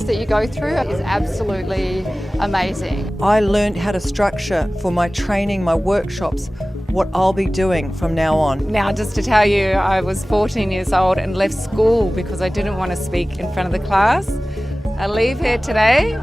process that you go through is absolutely amazing. I learned how to structure for my training, my workshops, what I'll be doing from now on. Now, just to tell you, I was 14 years old and left school because I didn't want to speak in front of the class. I leave here today,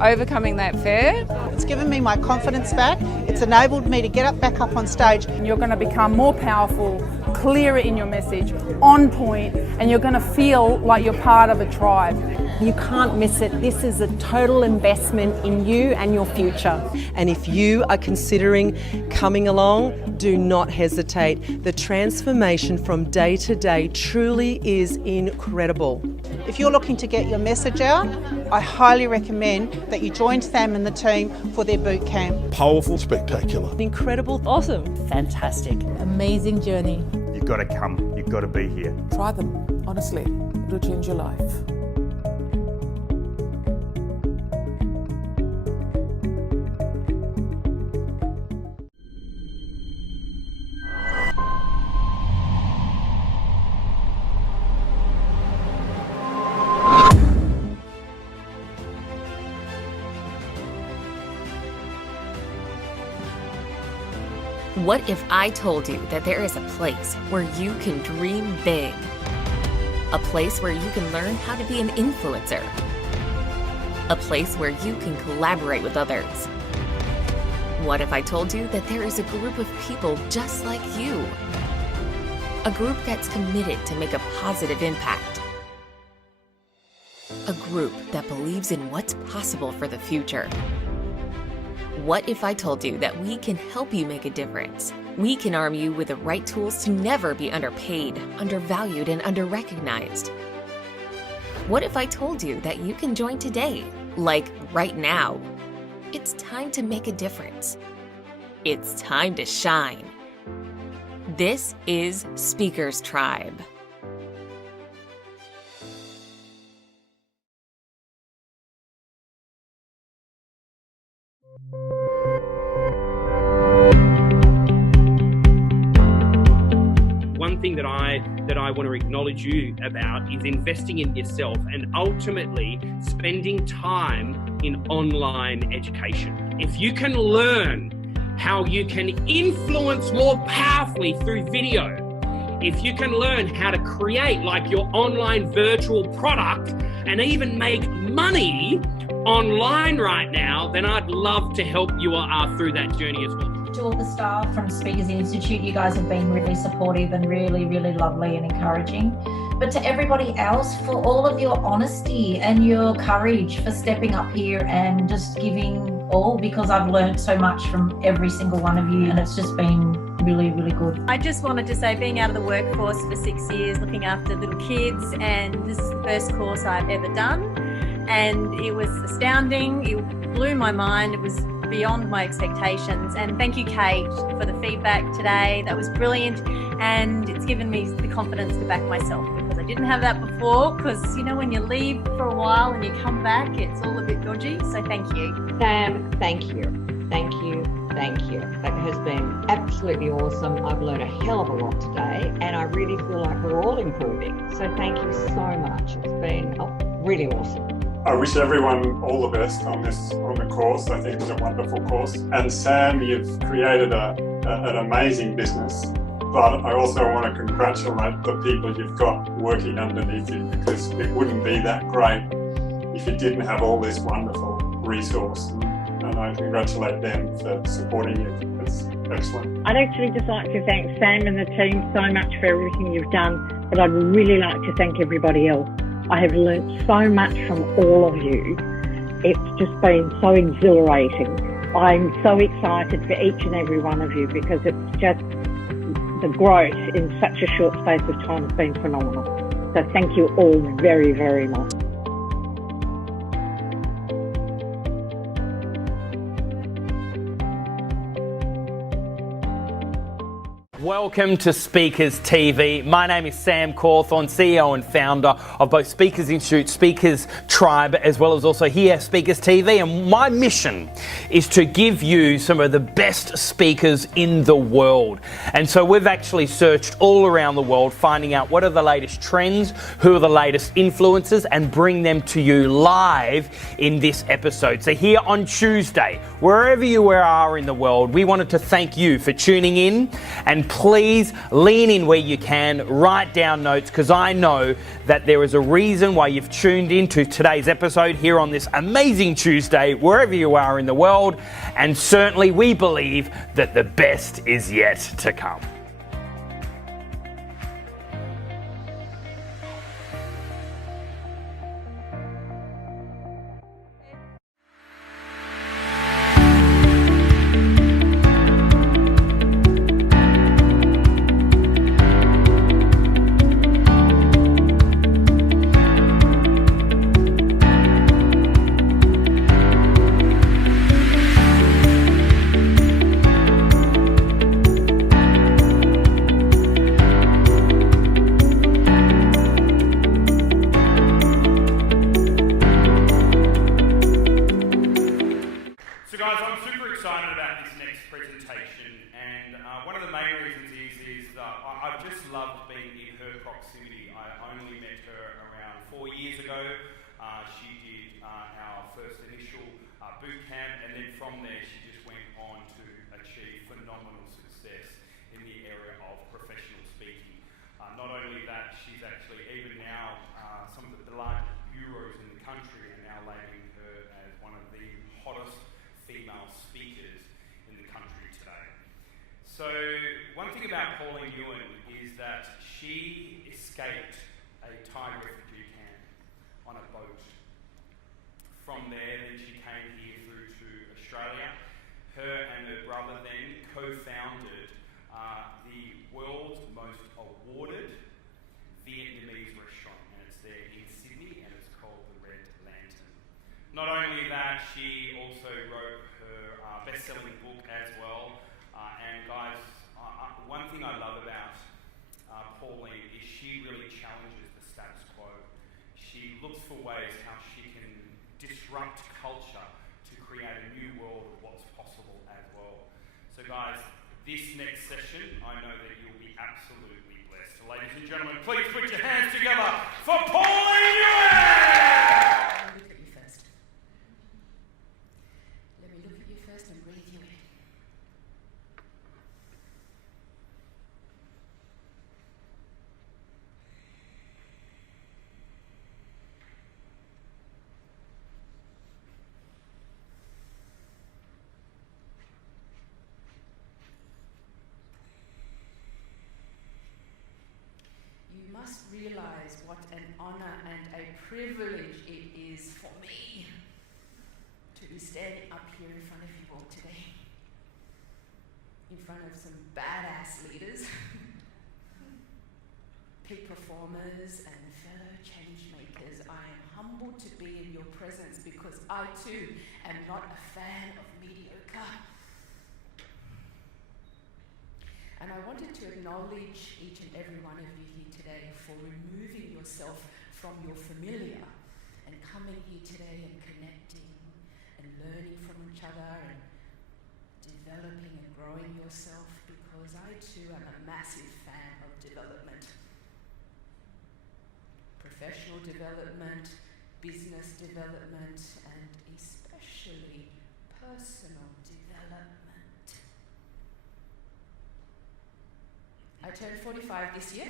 overcoming that fear. It's given me my confidence back. It's enabled me to get back up on stage. You're going to become more powerful, clearer in your message, on point, and you're going to feel like you're part of a tribe. You can't miss it. This is a total investment in you and your future. And if you are considering coming along, do not hesitate. The transformation from day to day truly is incredible. If you're looking to get your message out, I highly recommend that you join Sam and the team for their boot camp. Powerful, spectacular. Incredible, Awesome. Fantastic. Amazing journey. You've got to come, you've got to be here. Try them, honestly, it'll change your life. What if I told you that there is a place where you can dream big? A place where you can learn how to be an influencer. A place where you can collaborate with others. What if I told you that there is a group of people just like you? A group that's committed to make a positive impact. A group that believes in what's possible for the future. What if I told you that we can help you make a difference? We can arm you with the right tools to never be underpaid, undervalued, and underrecognized. What if I told you that you can join today, like right now? It's time to make a difference. It's time to shine. This is Speakers Tribe. One thing that I want to acknowledge you about is investing in yourself and ultimately spending time in online education. If you can learn how you can influence more powerfully through video, if you can learn how to create like your online virtual product and even make money online right now, then I'd love to help you through that journey as well. To all the staff from Speakers Institute, you guys have been really supportive and really, really lovely and encouraging. But to everybody else, for all of your honesty and your courage for stepping up here and just giving all, because I've learned so much from every single one of you and it's just been really, really good. I just wanted to say, being out of the workforce for 6 years, looking after little kids, and this is the first course I've ever done. And it was astounding. It blew my mind. It was beyond my expectations. And thank you, Kate, for the feedback today. That was brilliant. And it's given me the confidence to back myself, because I didn't have that before. Because, you know, when you leave for a while and you come back, it's all a bit dodgy. So thank you. Sam, thank you. Thank you. Thank you. That has been absolutely awesome. I've learned a hell of a lot today, and I really feel like we're all improving. So thank you so much. It's been really awesome. I wish everyone all the best on the course. I think it was a wonderful course. And Sam, you've created an amazing business, but I also want to congratulate the people you've got working underneath you, because it wouldn't be that great if you didn't have all this wonderful resource. And I congratulate them for supporting you. It's excellent. I'd actually just like to thank Sam and the team so much for everything you've done, but I'd really like to thank everybody else. I have learnt so much from all of you. It's just been so exhilarating. I'm so excited for each and every one of you, because it's just the growth in such a short space of time has been phenomenal. So thank you all very, very much. Welcome to Speakers TV. My name is Sam Cawthorne, CEO and founder of both Speakers Institute, Speakers Tribe, as well as also here Speakers TV. And my mission is to give you some of the best speakers in the world. And so we've actually searched all around the world, finding out what are the latest trends, who are the latest influencers, and bring them to you live in this episode. So here on Tuesday, wherever you are in the world, we wanted to thank you for tuning in, and please lean in where you can, write down notes, because I know that there is a reason why you've tuned in to today's episode here on this amazing Tuesday, wherever you are in the world, and certainly we believe that the best is yet to come. So one thing about Pauline Nguyen is that she escaped a Thai refugee camp on a boat. From there, then she came here through to Australia. Her and her brother then co-founded the world's most awarded Vietnamese restaurant, and it's there in Sydney, and it's called the Red Lantern. Not only that, she also wrote her best-selling book as well. And guys, one thing I love about Pauline is she really challenges the status quo. She looks for ways how she can disrupt culture to create a new world of what's possible as well. So guys, this next session, I know that you'll be absolutely blessed. So ladies and gentlemen, please put your hands together for Pauline Nguyen! Look at you first. Let me look at you first and breathe you in. You must realize what an honor and a privilege it is for me to be standing up here in front of you all today, in front of some badass leaders, peak performers and fellow change makers. I am humbled to be in your presence because I too am not a fan of mediocre. And I wanted to acknowledge each and every one of you here today for removing yourself from your familiar and coming here today and connecting and learning from each other and developing and growing yourself, because I too am a massive fan of development. Professional development, business development, and especially personal development. I turned 45 this year.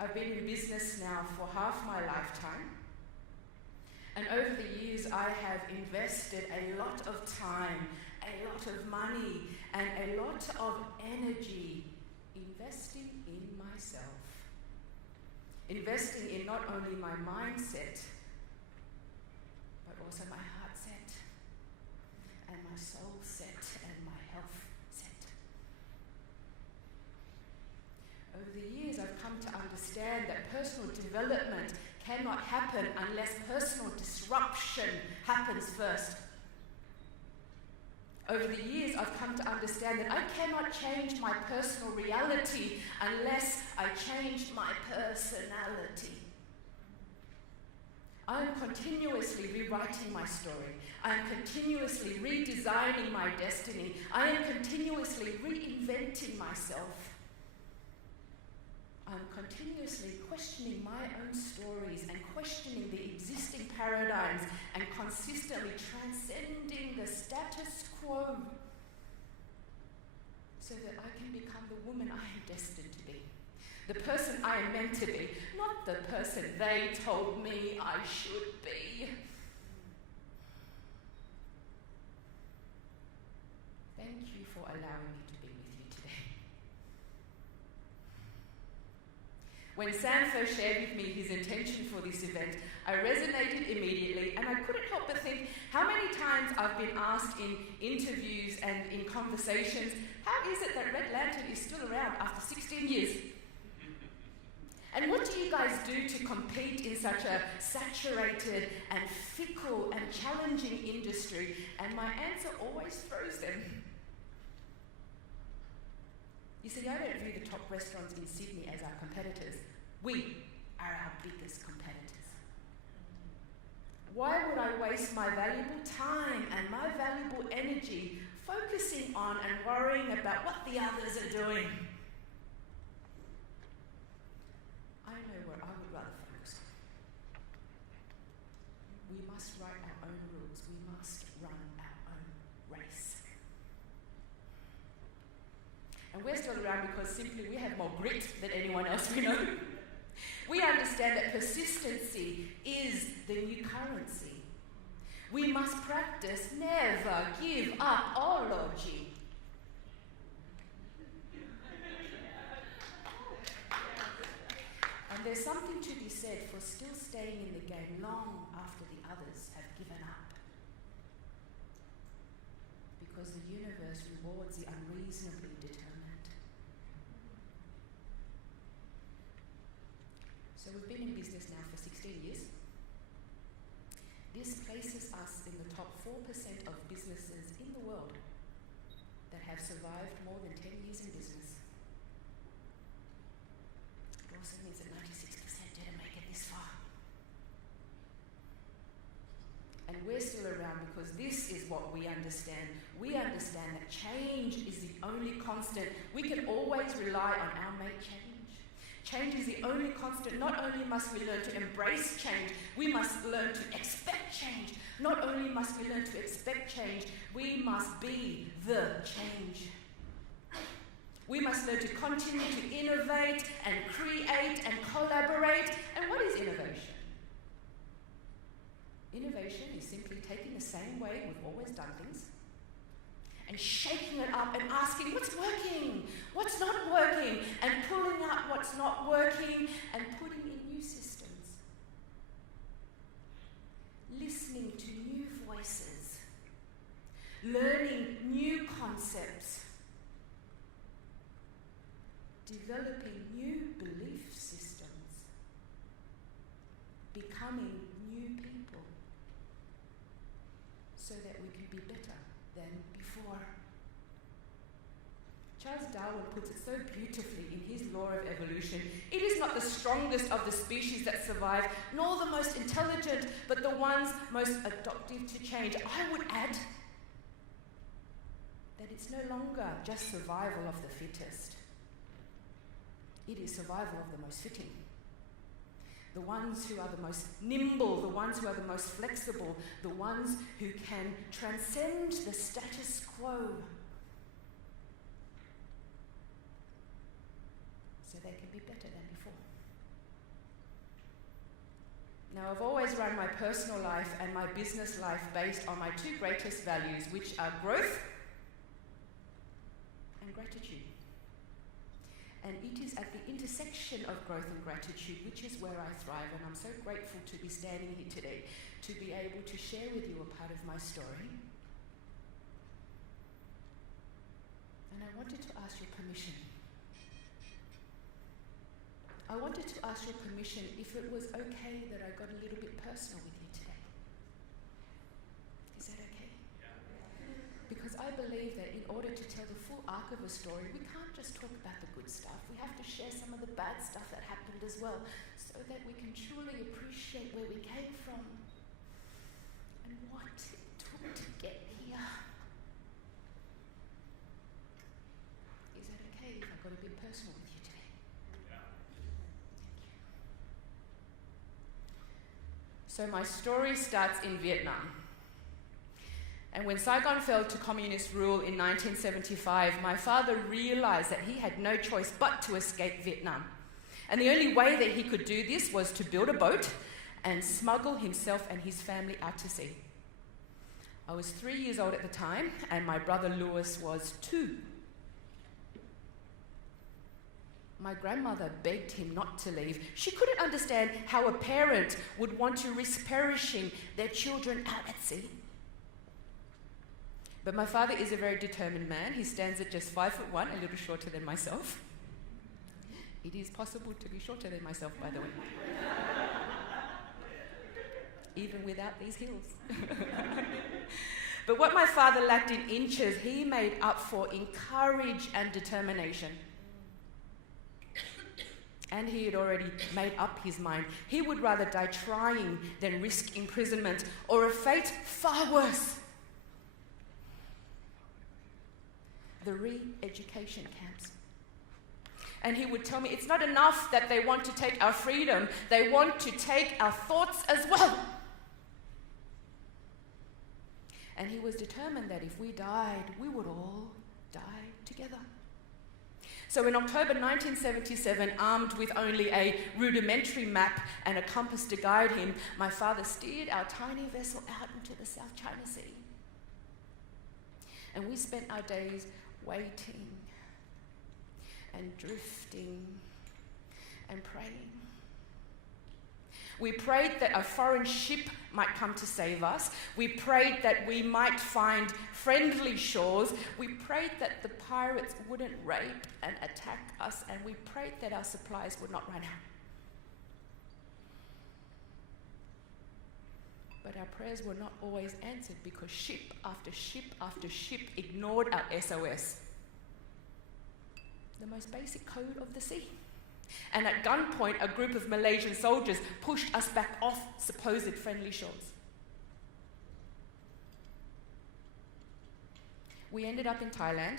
I've been in business now for half my lifetime. And over the years, I have invested a lot of time, a lot of money, and a lot of energy investing in myself. Investing in not only my mindset, but also my heart set, and my soul set, and my health set. Over the years, I've come to understand that personal development cannot happen unless personal disruption happens first. Over the years, I've come to understand that I cannot change my personal reality unless I change my personality. I am continuously rewriting my story. I am continuously redesigning my destiny. I am continuously reinventing myself. I'm continuously questioning my own stories and questioning the existing paradigms and consistently transcending the status quo so that I can become the woman I am destined to be. The person I am meant to be, not the person they told me I should be. Thank you for allowing me to be with you today. When Sam first shared with me his intention for this event, I resonated immediately, and I couldn't help but think how many times I've been asked in interviews and in conversations, how is it that Red Lantern is still around after 16 years? And what do you guys do to compete in such a saturated and fickle and challenging industry? And my answer always throws them. You see, I don't view the top restaurants in Sydney as our competitors. We are our biggest competitors. Why would I waste my valuable time and my valuable energy focusing on and worrying about what the others are doing? I know where I would rather focus on. We must write our own rules. We must run our own race. And we're still around because simply we have more grit than anyone else we know. We understand that persistency is the new currency. We must practice never give up-ology. And there's something to be said for still staying in the game long after the others have given up. Because the universe rewards the unreasonably determined. So we've been in business now for 16 years. This places us in the top 4% of businesses in the world that have survived more than 10 years in business. It also means that 96% didn't make it this far. And we're still around because this is what we understand. We understand that change is the only constant. We can always rely on our mate change. Change is the only constant. Not only must we learn to embrace change, we must learn to expect change. Not only must we learn to expect change, we must be the change. We must learn to continue to innovate and create and collaborate. And what is innovation? Innovation is simply taking the same way we've always done things and shaking it up and asking what's working, what's not working, and pulling out what's not working and putting in new systems. Listening to new voices, learning new concepts, developing new belief systems, becoming new people, so that we can be better than before. Charles Darwin puts it so beautifully in his law of evolution. It is not the strongest of the species that survive, nor the most intelligent, but the ones most adaptive to change. I would add that it's no longer just survival of the fittest. It is survival of the most fitting. The ones who are the most nimble, the ones who are the most flexible, the ones who can transcend the status quo so they can be better than before. Now, I've always run my personal life and my business life based on my two greatest values, which are growth and gratitude. And it is at the intersection of growth and gratitude, which is where I thrive. And I'm so grateful to be standing here today, to be able to share with you a part of my story. And I wanted to ask your permission. I wanted to ask your permission if it was okay that I got a little bit personal with you today. Is that okay? Because I I believe that in order to tell the full arc of a story, we can't just talk about the good stuff. We have to share some of the bad stuff that happened as well, so that we can truly appreciate where we came from and what it took to get here. Is that okay if I got a bit personal with you today? Yeah. Thank you. So my story starts in Vietnam. And when Saigon fell to communist rule in 1975, my father realized that he had no choice but to escape Vietnam. And the only way that he could do this was to build a boat and smuggle himself and his family out to sea. I was 3 years old at the time, and my brother Louis was 2. My grandmother begged him not to leave. She couldn't understand how a parent would want to risk perishing their children out at sea. But my father is a very determined man. He stands at just 5'1", a little shorter than myself. It is possible to be shorter than myself, by the way. Even without these heels. But what my father lacked in inches, he made up for in courage and determination. And he had already made up his mind. He would rather die trying than risk imprisonment or a fate far worse. The re-education camps. And he would tell me, it's not enough that they want to take our freedom, they want to take our thoughts as well. And he was determined that if we died, we would all die together. So in October 1977, armed with only a rudimentary map and a compass to guide him, my father steered our tiny vessel out into the South China Sea. And we spent our days waiting and drifting and praying. We prayed that a foreign ship might come to save us. We prayed that we might find friendly shores. We prayed that the pirates wouldn't rape and attack us, and we prayed that our supplies would not run out. But our prayers were not always answered because ship after ship after ship ignored our SOS. The most basic code of the sea. And at gunpoint, a group of Malaysian soldiers pushed us back off supposed friendly shores. We ended up in Thailand,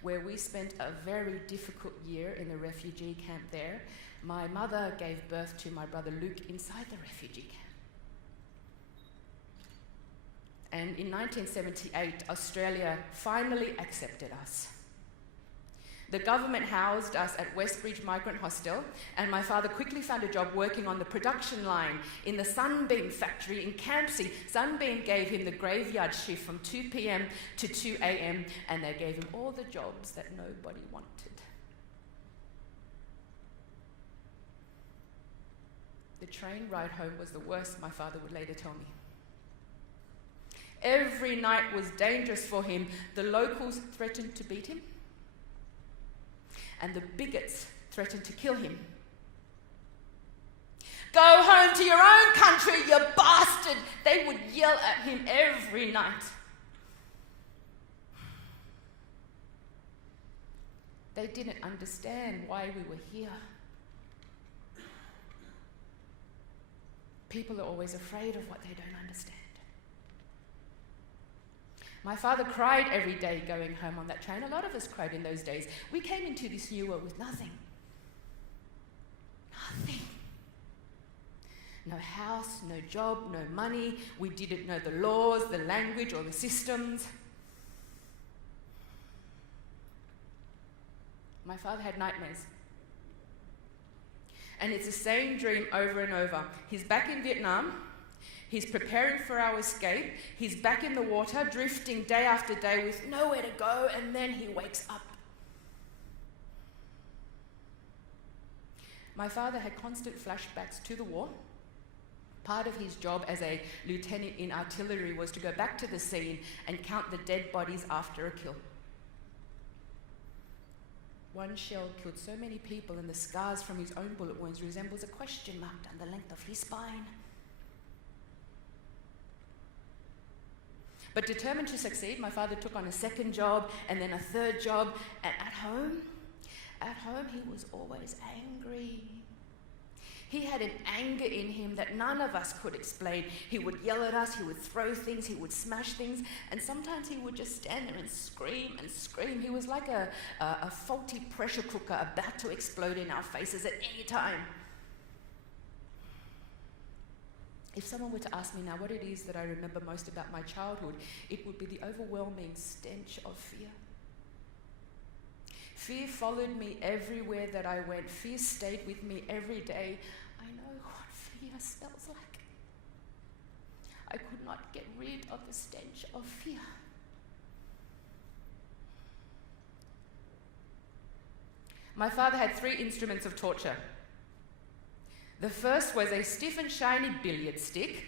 where we spent a very difficult year in a refugee camp there. My mother gave birth to my brother Luke inside the refugee camp. And in 1978, Australia finally accepted us. The government housed us at Westbridge Migrant Hostel, and my father quickly found a job working on the production line in the Sunbeam factory in Campsie. Sunbeam gave him the graveyard shift from 2 p.m. to 2 a.m., and they gave him all the jobs that nobody wanted. The train ride home was the worst, my father would later tell me. Every night was dangerous for him. The locals threatened to beat him, and the bigots threatened to kill him. Go home to your own country, you bastard! They would yell at him every night. They didn't understand why we were here. People are always afraid of what they don't understand. My father cried every day going home on that train. A lot of us cried in those days. We came into this new world with nothing. Nothing. No house, no job, no money. We didn't know the laws, the language, or the systems. My father had nightmares. And it's the same dream over and over. He's back in Vietnam. He's preparing for our escape. He's back in the water, drifting day after day with nowhere to go, and then he wakes up. My father had constant flashbacks to the war. Part of his job as a lieutenant in artillery was to go back to the scene and count the dead bodies after a kill. One shell killed so many people, and the scars from his own bullet wounds resembles a question mark down the length of his spine. But determined to succeed, my father took on a second job and then a third job. And at home he was always angry. He had an anger in him that none of us could explain. He would yell at us, he would throw things, he would smash things, and sometimes he would just stand there and scream and scream. He was like a faulty pressure cooker about to explode in our faces at any time. If someone were to ask me now what it is that I remember most about my childhood, it would be the overwhelming stench of fear. Fear followed me everywhere that I went. Fear stayed with me every day. I know what fear smells like. I could not get rid of the stench of fear. My father had 3 instruments of torture. The first was a stiff and shiny billiard stick.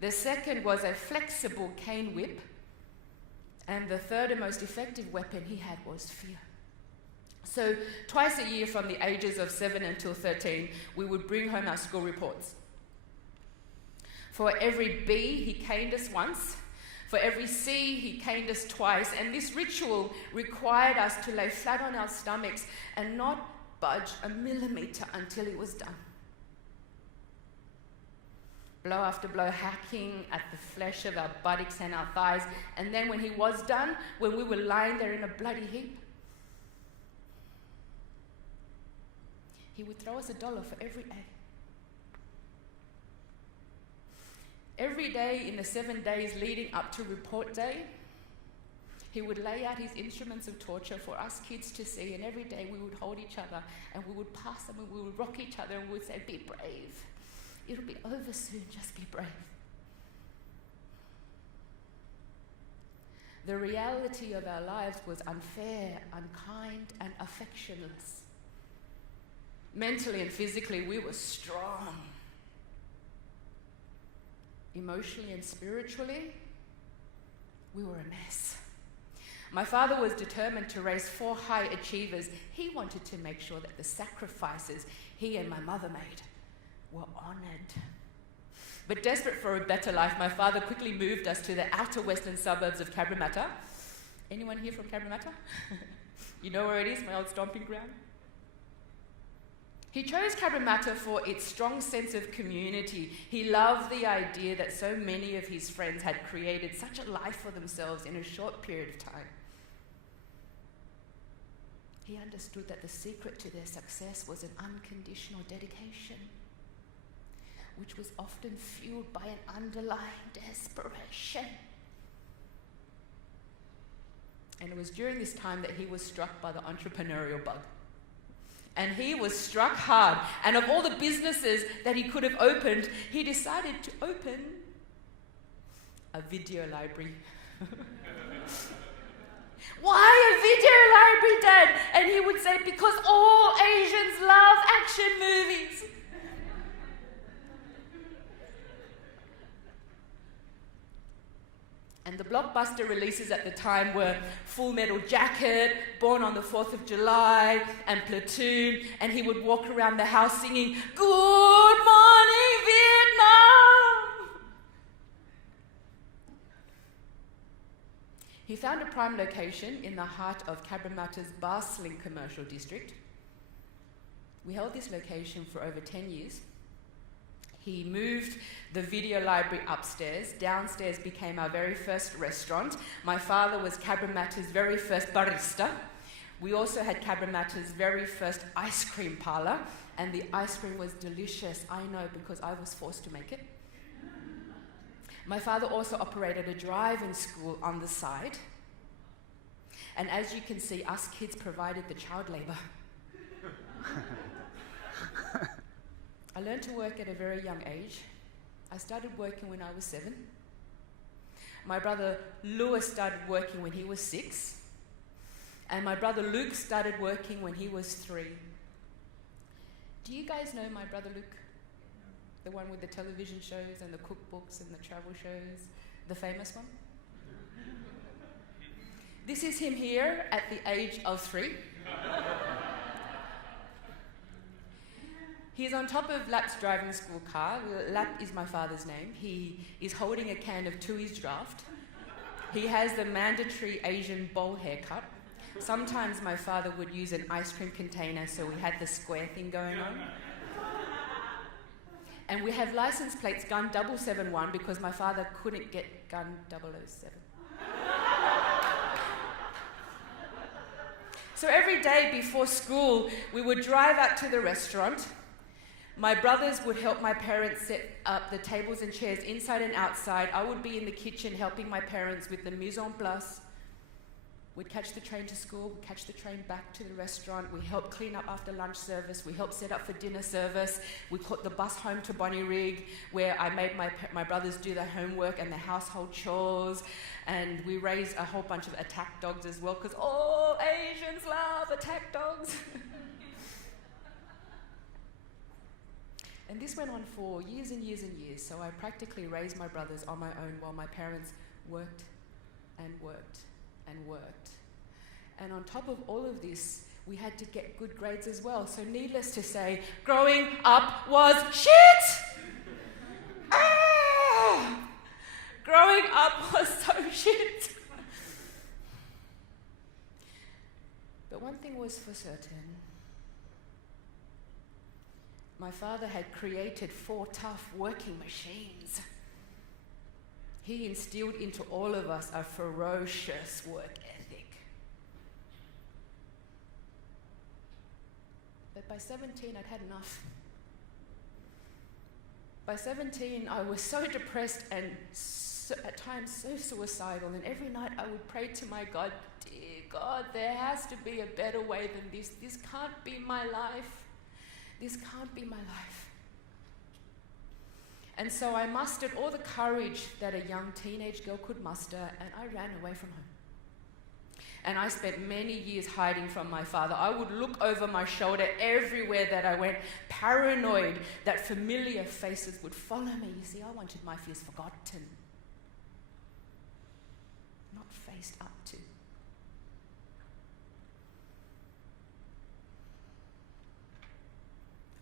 The second was a flexible cane whip. And the third and most effective weapon he had was fear. So twice a year from the ages of 7 until 13, we would bring home our school reports. For every B, he caned us once. For every C, he caned us twice. And this ritual required us to lay flat on our stomachs and not budge a millimetre until he was done. Blow after blow, hacking at the flesh of our buttocks and our thighs. And then when he was done, when we were lying there in a bloody heap, he would throw us $1 for every A. Every day in the 7 days leading up to report day, he would lay out his instruments of torture for us kids to see, and every day we would hold each other and we would pass them and we would rock each other and we would say, "Be brave. It'll be over soon, just be brave." The reality of our lives was unfair, unkind, and affectionless. Mentally and physically, we were strong. Emotionally and spiritually, we were a mess. My father was determined to raise 4 high achievers. He wanted to make sure that the sacrifices he and my mother made were honoured. But desperate for a better life, my father quickly moved us to the outer western suburbs of Cabramatta. Anyone here from Cabramatta? You know where it is, my old stomping ground? He chose Cabramatta for its strong sense of community. He loved the idea that so many of his friends had created such a life for themselves in a short period of time. He understood that the secret to their success was an unconditional dedication, which was often fueled by an underlying desperation. And it was during this time that he was struck by the entrepreneurial bug. And he was struck hard. And of all the businesses that he could have opened, he decided to open a video library. "Why a video library, Dad?" And he would say, "Because all Asians love action movies." And the blockbuster releases at the time were Full Metal Jacket, Born on the 4th of July, and Platoon. And he would walk around the house singing, "Good morning, Vietnam!" He found a prime location in the heart of Cabramatta's bustling commercial district. We held this location for over 10 years. He moved the video library upstairs. Downstairs became our very first restaurant. My father was Cabramatta's very first barista. We also had Cabramatta's very first ice cream parlour, and the ice cream was delicious, I know, because I was forced to make it. My father also operated a driving school on the side. And as you can see, us kids provided the child labour. I learned to work at a very young age. I started working when I was 7. My brother Lewis started working when he was 6. And my brother Luke started working when he was 3. Do you guys know my brother Luke? The one with the television shows and the cookbooks and the travel shows, the famous one? This is him here at the age of 3. He's on top of Lap's driving school car. Lap is my father's name. He is holding a can of Tui's Draft. He has the mandatory Asian bowl haircut. Sometimes my father would use an ice cream container, so we had the square thing going on. And we have license plates Gun 771 because my father couldn't get Gun 007. So every day before school, we would drive out to the restaurant. My brothers would help my parents set up the tables and chairs inside and outside. I would be in the kitchen helping my parents with the mise en place. We'd catch the train to school, we'd catch the train back to the restaurant, we helped clean up after lunch service, we helped set up for dinner service, we caught the bus home to Bonnyrigg, where I made my brothers do their homework and their household chores, and we raised a whole bunch of attack dogs as well, because all Asians love attack dogs. And this went on for years and years and years, so I practically raised my brothers on my own while my parents worked and worked and worked. And on top of all of this, we had to get good grades as well. So needless to say, growing up was shit! Growing up was so shit. But one thing was for certain. My father had created 4 tough working machines. He instilled into all of us a ferocious work ethic. But by 17, I'd had enough. By 17, I was so depressed and at times so suicidal, and every night I would pray to my God, dear God, there has to be a better way than this. This can't be my life. This can't be my life. And so I mustered all the courage that a young teenage girl could muster, and I ran away from home. And I spent many years hiding from my father. I would look over my shoulder everywhere that I went, paranoid that familiar faces would follow me. You see, I wanted my fears forgotten, not faced up to.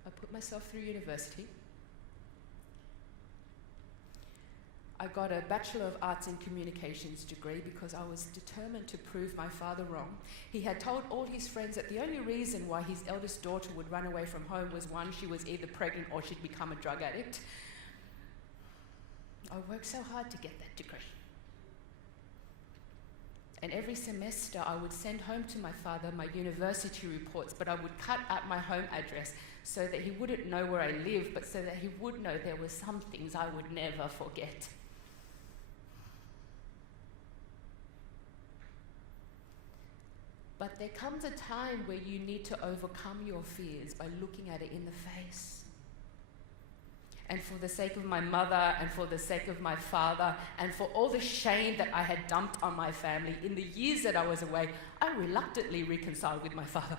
I put myself through university. I got a Bachelor of Arts in Communications degree because I was determined to prove my father wrong. He had told all his friends that the only reason why his eldest daughter would run away from home was, one, she was either pregnant or she'd become a drug addict. I worked so hard to get that degree. And every semester I would send home to my father my university reports, but I would cut out my home address so that he wouldn't know where I lived, but so that he would know there were some things I would never forget. But there comes a time where you need to overcome your fears by looking at it in the face. And for the sake of my mother, and for the sake of my father, and for all the shame that I had dumped on my family in the years that I was away, I reluctantly reconciled with my father.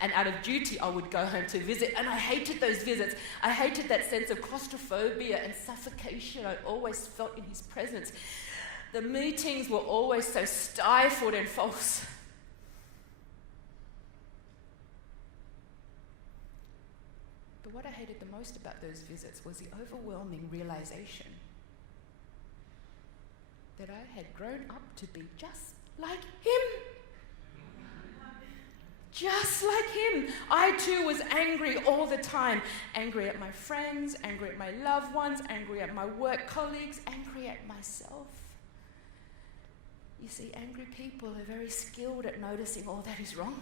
And out of duty, I would go home to visit, and I hated those visits. I hated that sense of claustrophobia and suffocation I always felt in his presence. The meetings were always so stifled and false. But what I hated the most about those visits was the overwhelming realization that I had grown up to be just like him. Just like him. I too was angry all the time. Angry at my friends, angry at my loved ones, angry at my work colleagues, angry at myself. You see, angry people are very skilled at noticing all that is wrong.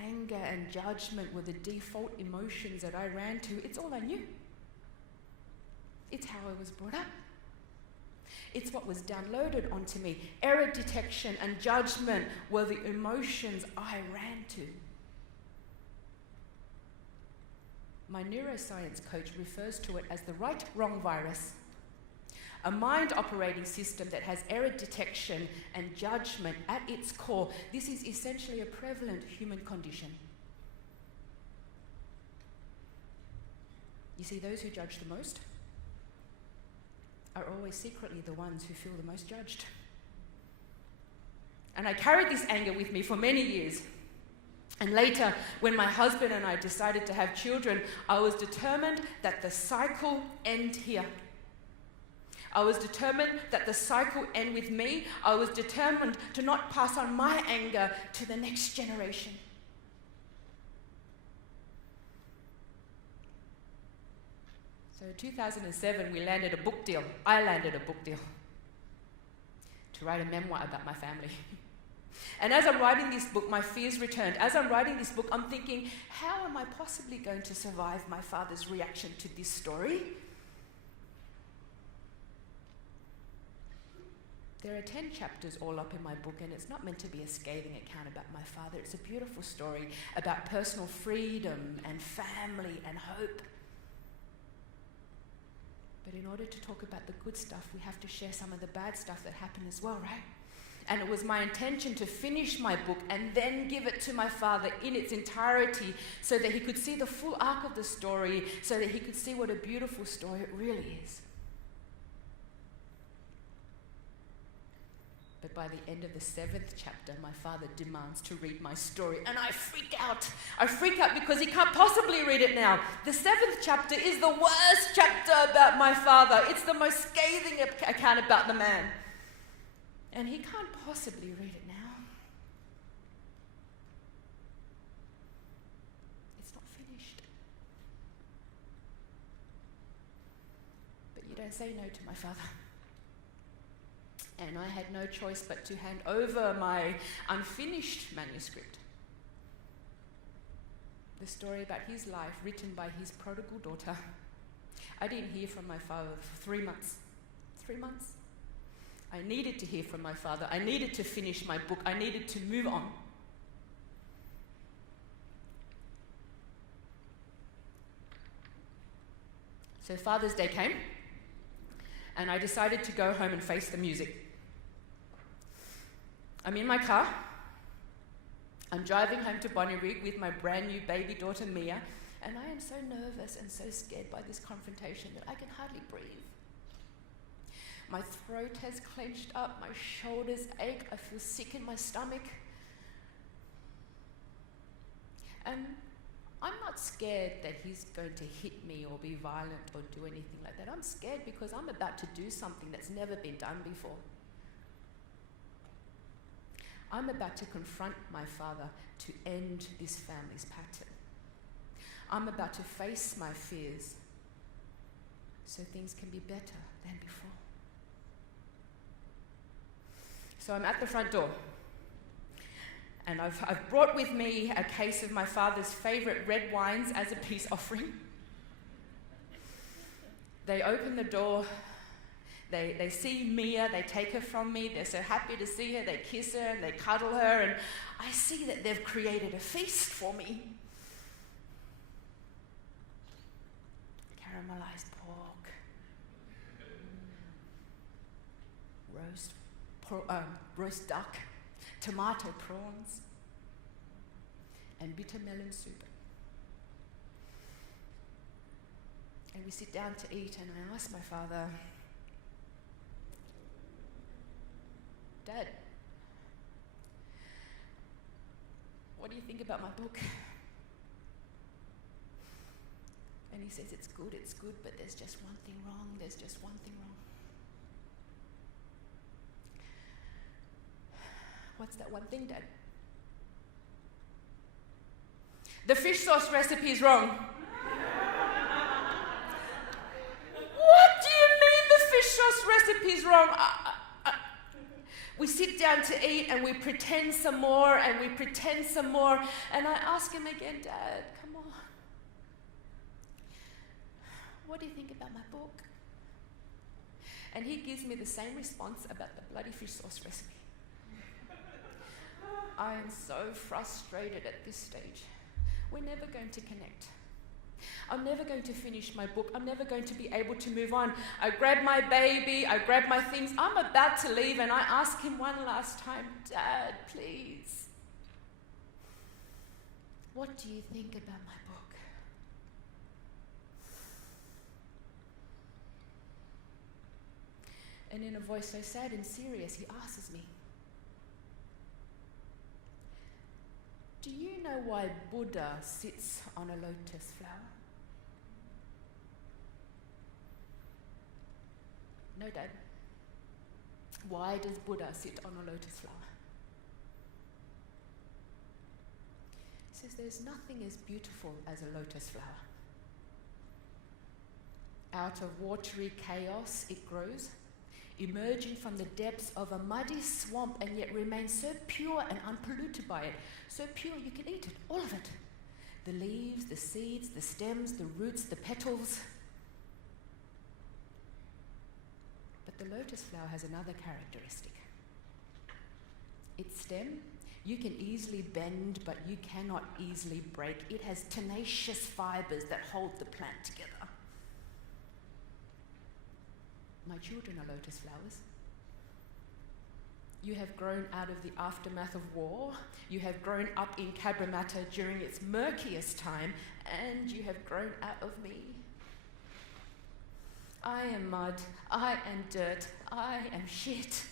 Anger and judgment were the default emotions that I ran to. It's all I knew. It's how I was brought up. It's what was downloaded onto me. Error detection and judgment were the emotions I ran to. My neuroscience coach refers to it as the right-wrong virus. A mind operating system that has error detection and judgment at its core. This is essentially a prevalent human condition. You see, those who judge the most are always secretly the ones who feel the most judged. And I carried this anger with me for many years. And later, when my husband and I decided to have children, I was determined that the cycle end here. I was determined that the cycle end with me. I was determined to not pass on my anger to the next generation. So in 2007, we landed a book deal. I landed a book deal to write a memoir about my family. And as I'm writing this book, my fears returned. As I'm writing this book, I'm thinking, how am I possibly going to survive my father's reaction to this story? There are 10 chapters all up in my book, and it's not meant to be a scathing account about my father. It's a beautiful story about personal freedom and family and hope. But in order to talk about the good stuff, we have to share some of the bad stuff that happened as well, right? And it was my intention to finish my book and then give it to my father in its entirety so that he could see the full arc of the story, so that he could see what a beautiful story it really is. But by the end of the 7th chapter, my father demands to read my story, and I freak out. I freak out because he can't possibly read it now. The 7th chapter is the worst chapter about my father. It's the most scathing account about the man. And he can't possibly read it now. It's not finished. But you don't say no to my father. And I had no choice but to hand over my unfinished manuscript. The story about his life, written by his prodigal daughter. I didn't hear from my father for 3 months. 3 months. I needed to hear from my father. I needed to finish my book. I needed to move on. So Father's Day came, and I decided to go home and face the music. I'm in my car. I'm driving home to Bonnyrigg with my brand new baby daughter Mia, and I am so nervous and so scared by this confrontation that I can hardly breathe. My throat has clenched up, my shoulders ache, I feel sick in my stomach. And I'm not scared that he's going to hit me or be violent or do anything like that. I'm scared because I'm about to do something that's never been done before. I'm about to confront my father to end this family's pattern. I'm about to face my fears so things can be better than before. So I'm at the front door, and I've brought with me a case of my father's favourite red wines as a peace offering. They open the door, they see Mia, they take her from me, they're so happy to see her, they kiss her and they cuddle her, and I see that they've created a feast for me. Caramelized pork, roast duck, tomato prawns, and bitter melon soup. And we sit down to eat, and I ask my father, Dad, what do you think about my book? And he says, it's good, but there's just one thing wrong, there's just one thing wrong. What's that one thing, Dad? The fish sauce recipe is wrong. What do you mean the fish sauce recipe is wrong? We sit down to eat and we pretend some more and we pretend some more. And I ask him again, Dad, come on. What do you think about my book? And he gives me the same response about the bloody fish sauce recipe. I am so frustrated at this stage. We're never going to connect. I'm never going to finish my book. I'm never going to be able to move on. I grab my baby, I grab my things. I'm about to leave and I ask him one last time, Dad, please, what do you think about my book? And in a voice so sad and serious, he asks me, do you know why Buddha sits on a lotus flower? No, Dad. Why does Buddha sit on a lotus flower? He says there's nothing as beautiful as a lotus flower. Out of watery chaos it grows, emerging from the depths of a muddy swamp, and yet remains so pure and unpolluted by it. So pure you can eat it, all of it. The leaves, the seeds, the stems, the roots, the petals. But the lotus flower has another characteristic. Its stem, you can easily bend, but you cannot easily break. It has tenacious fibers that hold the plant together. My children are lotus flowers. You have grown out of the aftermath of war. You have grown up in Cabramatta during its murkiest time, and you have grown out of me. I am mud, I am dirt, I am shit.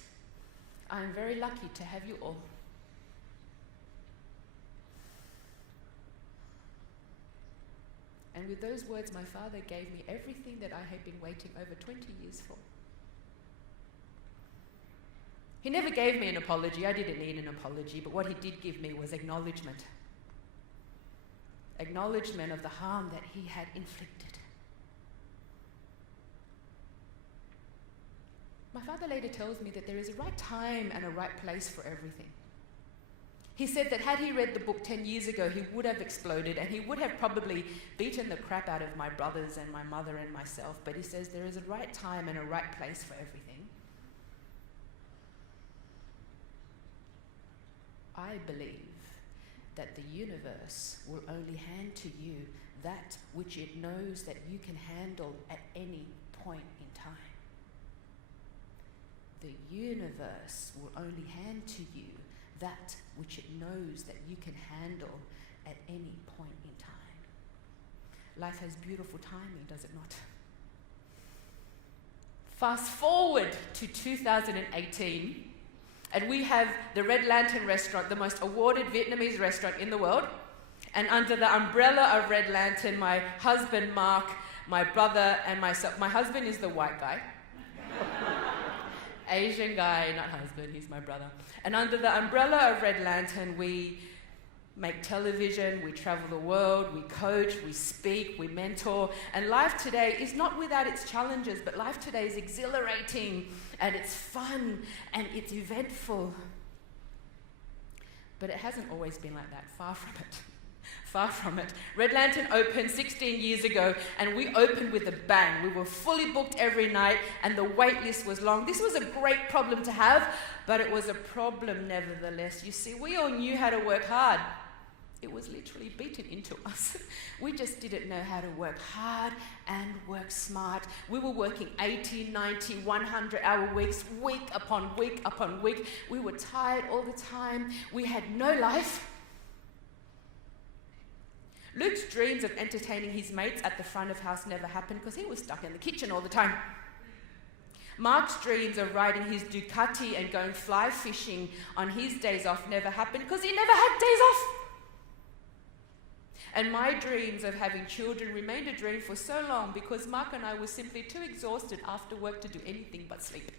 I am very lucky to have you all. And with those words, my father gave me everything that I had been waiting over 20 years for. He never gave me an apology. I didn't need an apology, but what he did give me was acknowledgement. Acknowledgement of the harm that he had inflicted. My father later tells me that there is a right time and a right place for everything. He said that had he read the book 10 years ago, he would have exploded, and he would have probably beaten the crap out of my brothers and my mother and myself. But he says there is a right time and a right place for everything. I believe that the universe will only hand to you that which it knows that you can handle at any point in time. The universe will only hand to you that which it knows that you can handle at any point in time. Life has beautiful timing, does it not? Fast forward to 2018, and we have the Red Lantern restaurant, the most awarded Vietnamese restaurant in the world. And under the umbrella of Red Lantern, my husband Mark, my brother and myself, my husband is the white guy. Asian guy, not husband, he's my brother. And under the umbrella of Red Lantern, we make television, we travel the world, we coach, we speak, we mentor. And life today is not without its challenges, but life today is exhilarating and it's fun and it's eventful. But it hasn't always been like that, far from it. Far from it. Red Lantern opened 16 years ago, and we opened with a bang. We were fully booked every night, and the wait list was long. This was a great problem to have, but it was a problem nevertheless. You see, we all knew how to work hard. It was literally beaten into us. We just didn't know how to work hard and work smart. We were working 80, 90, 100-hour weeks, week upon week upon week. We were tired all the time. We had no life. Luke's dreams of entertaining his mates at the front of house never happened because he was stuck in the kitchen all the time. Mark's dreams of riding his Ducati and going fly fishing on his days off never happened because he never had days off. And my dreams of having children remained a dream for so long because Mark and I were simply too exhausted after work to do anything but sleep.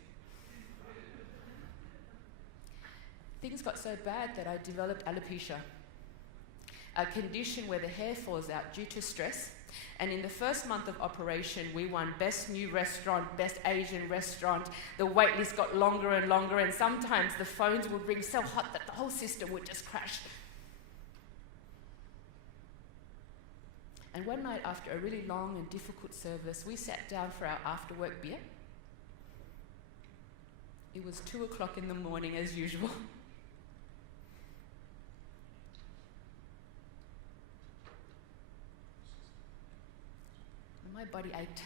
Things got so bad that I developed alopecia, a condition where the hair falls out due to stress. And in the first month of operation, we won Best New Restaurant, Best Asian Restaurant. The wait list got longer and longer, and sometimes the phones would ring so hot that the whole system would just crash. And one night after a really long and difficult service, we sat down for our after-work beer. It was 2 o'clock in the morning as usual. My body ached.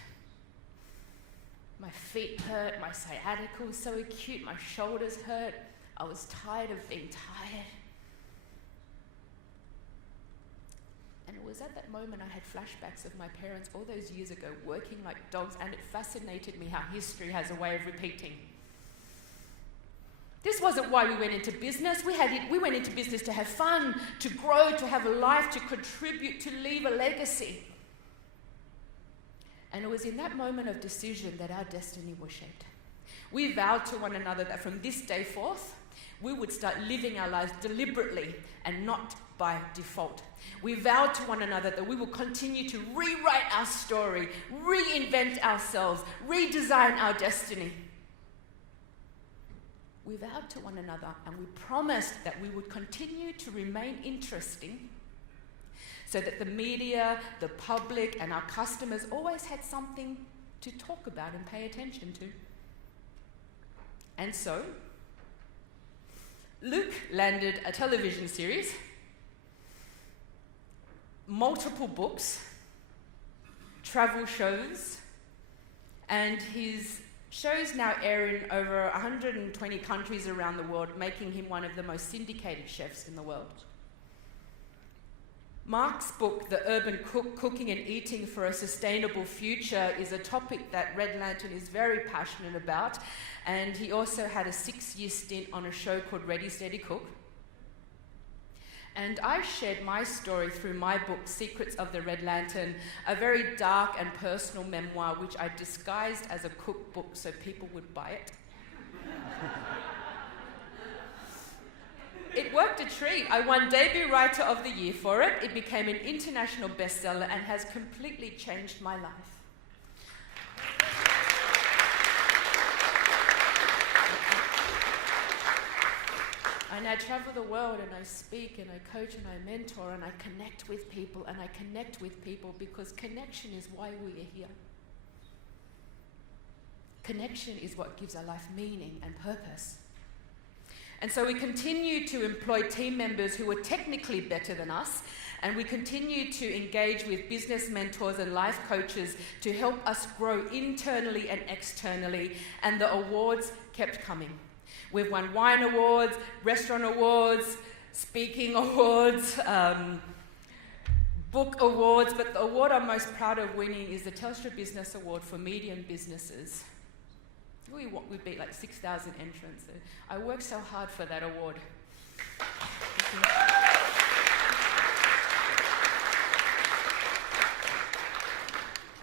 My feet hurt, my sciatica was so acute, my shoulders hurt. I was tired of being tired. And it was at that moment I had flashbacks of my parents all those years ago working like dogs, and it fascinated me how history has a way of repeating. This wasn't why we went into business. We went into business to have fun, to grow, to have a life, to contribute, to leave a legacy. And it was in that moment of decision that our destiny was shaped. We vowed to one another that from this day forth, we would start living our lives deliberately and not by default. We vowed to one another that we will continue to rewrite our story, reinvent ourselves, redesign our destiny. We vowed to one another and we promised that we would continue to remain interesting so that the media, the public, and our customers always had something to talk about and pay attention to. And so, Luke landed a television series, multiple books, travel shows, and his shows now air in over 120 countries around the world, making him one of the most syndicated chefs in the world. Mark's book, The Urban Cook, Cooking and Eating for a Sustainable Future, is a topic that Red Lantern is very passionate about, and he also had a 6-year stint on a show called Ready, Steady, Cook. And I shared my story through my book, Secrets of the Red Lantern, a very dark and personal memoir which I disguised as a cookbook so people would buy it. It worked a treat. I won Debut Writer of the Year for it. It became an international bestseller and has completely changed my life. And I travel the world and I speak and I coach and I mentor and I connect with people and I connect with people because connection is why we are here. Connection is what gives our life meaning and purpose. And so we continue to employ team members who are technically better than us, and we continue to engage with business mentors and life coaches to help us grow internally and externally, and the awards kept coming. We've won wine awards, restaurant awards, speaking awards, book awards, but the award I'm most proud of winning is the Telstra Business Award for medium businesses. We beat like 6,000 entrants. I worked so hard for that award.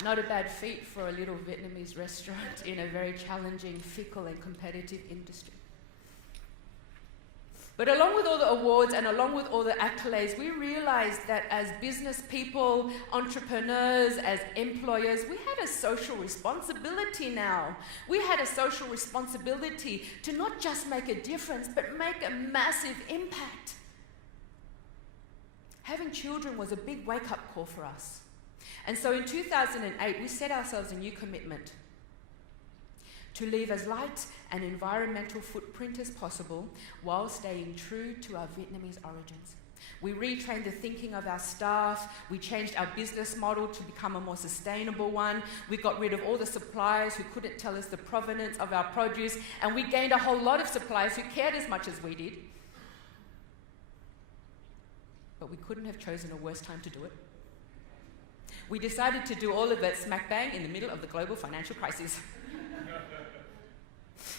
Not a bad feat for a little Vietnamese restaurant in a very challenging, fickle and competitive industry. But along with all the awards and along with all the accolades, we realized that as business people, entrepreneurs, as employers, we had a social responsibility now. We had a social responsibility to not just make a difference, but make a massive impact. Having children was a big wake-up call for us. And so in 2008, we set ourselves a new commitment to leave as light an environmental footprint as possible while staying true to our Vietnamese origins. We retrained the thinking of our staff, we changed our business model to become a more sustainable one, we got rid of all the suppliers who couldn't tell us the provenance of our produce, and we gained a whole lot of suppliers who cared as much as we did. But we couldn't have chosen a worse time to do it. We decided to do all of it smack bang in the middle of the global financial crisis.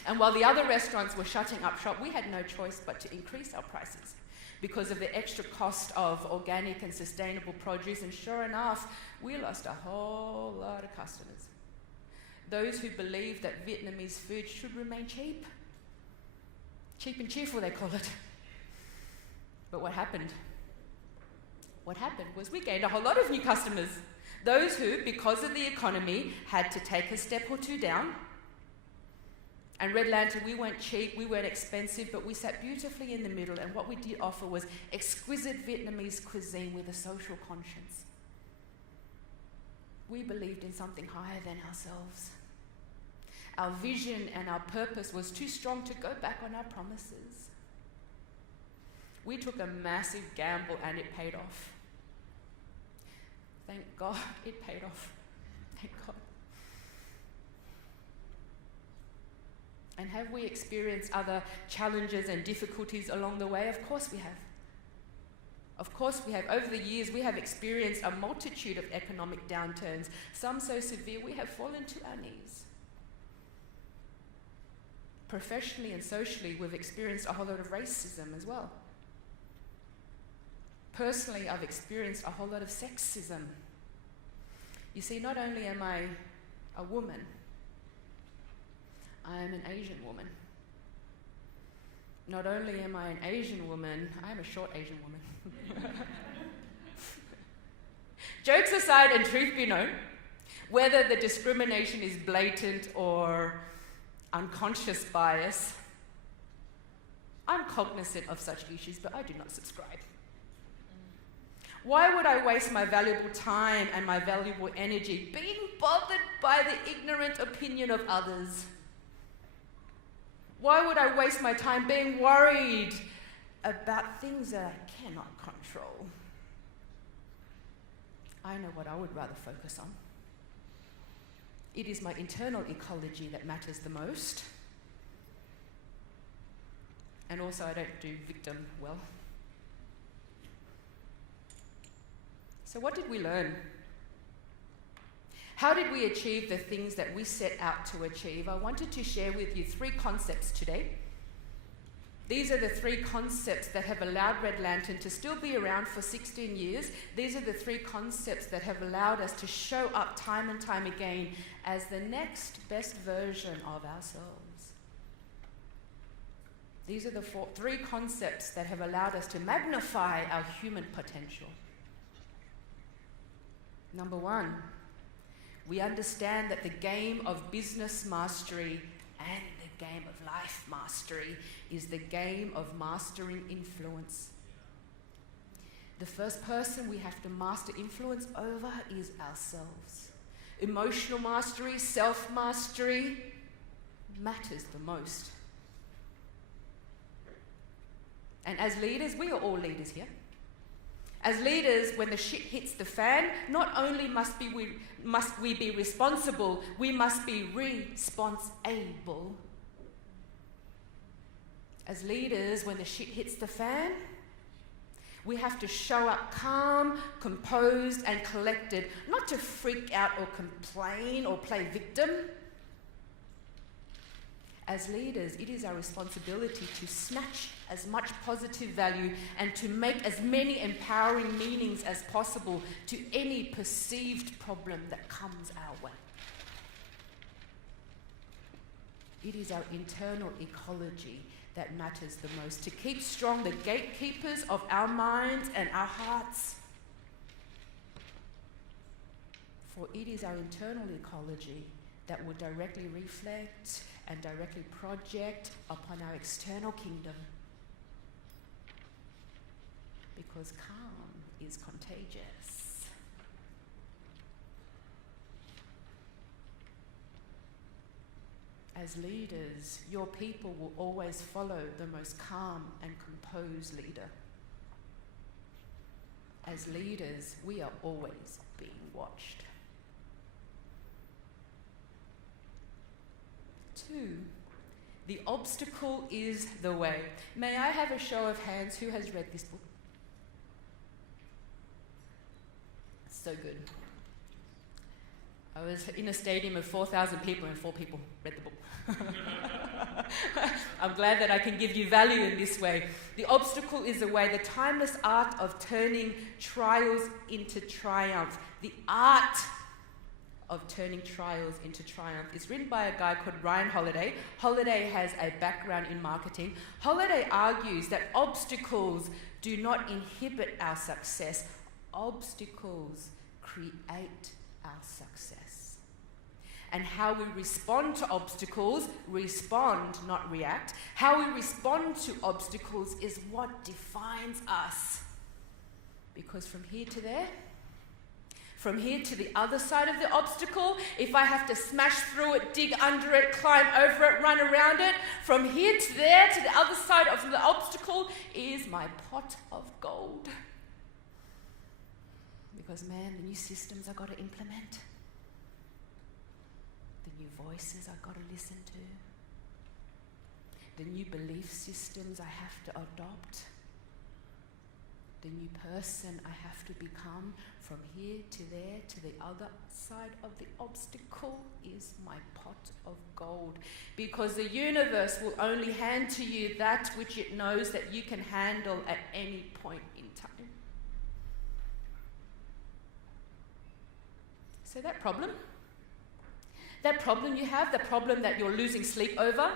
And while the other restaurants were shutting up shop, we had no choice but to increase our prices because of the extra cost of organic and sustainable produce, and sure enough, we lost a whole lot of customers. Those who believed that Vietnamese food should remain cheap. Cheap and cheerful, they call it. But what happened? What happened was we gained a whole lot of new customers. Those who, because of the economy, had to take a step or two down. And Red Lantern, we weren't cheap, we weren't expensive, but we sat beautifully in the middle, and what we did offer was exquisite Vietnamese cuisine with a social conscience. We believed in something higher than ourselves. Our vision and our purpose was too strong to go back on our promises. We took a massive gamble and it paid off. Thank God it paid off. Thank God. And have we experienced other challenges and difficulties along the way? Of course we have. Of course we have. Over the years, we have experienced a multitude of economic downturns, some so severe we have fallen to our knees. professionally and socially, we've experienced a whole lot of racism as well. Personally, I've experienced a whole lot of sexism. You see, not only am I a woman, I am an Asian woman. Not only am I an Asian woman, I am a short Asian woman. Jokes aside, and truth be known, whether the discrimination is blatant or unconscious bias, I'm cognizant of such issues, but I do not subscribe. Why would I waste my valuable time and my valuable energy being bothered by the ignorant opinion of others? Why would I waste my time being worried about things that I cannot control? I know what I would rather focus on. It is my internal ecology that matters the most. And also, I don't do victim well. So what did we learn? How did we achieve the things that we set out to achieve? I wanted to share with you 3 concepts today. These are the 3 concepts that have allowed Red Lantern to still be around for 16 years. These are the 3 concepts that have allowed us to show up time and time again as the next best version of ourselves. These are the 3 concepts that have allowed us to magnify our human potential. Number 1, we understand that the game of business mastery and the game of life mastery is the game of mastering influence. The first person we have to master influence over is ourselves. Emotional mastery, self-mastery matters the most. And as leaders, we are all leaders here. As leaders, when the shit hits the fan, not only must we be responsible, we must be responsible. As leaders, when the shit hits the fan, we have to show up calm, composed, and collected, not to freak out or complain or play victim. As leaders, it is our responsibility to snatch as much positive value and to make as many empowering meanings as possible to any perceived problem that comes our way. It is our internal ecology that matters the most, to keep strong the gatekeepers of our minds and our hearts. For it is our internal ecology that will directly reflect and directly project upon our external kingdom. Because calm is contagious. As leaders, your people will always follow the most calm and composed leader. As leaders, we are always being watched. 2, the obstacle is the way. May I have a show of hands who has read this book? So good. I was in a stadium of 4,000 people and 4 people read the book. I'm glad that I can give you value in this way. The obstacle is the way, the timeless art of turning trials into triumph. The art of turning trials into triumph is written by a guy called Ryan Holiday. Holiday has a background in marketing. Holiday argues that obstacles do not inhibit our success. Obstacles create our success. And how we respond to obstacles, respond, not react. How we respond to obstacles is what defines us. Because from here to there, from here to the other side of the obstacle, if I have to smash through it, dig under it, climb over it, run around it, from here to there, to the other side of the obstacle, is my pot of gold. Because man, the new systems I've got to implement, the new voices I've got to listen to, the new belief systems I have to adopt, the new person I have to become from here to there to the other side of the obstacle is my pot of gold. Because the universe will only hand to you that which it knows that you can handle at any point in time. So that problem you have, the problem that you're losing sleep over,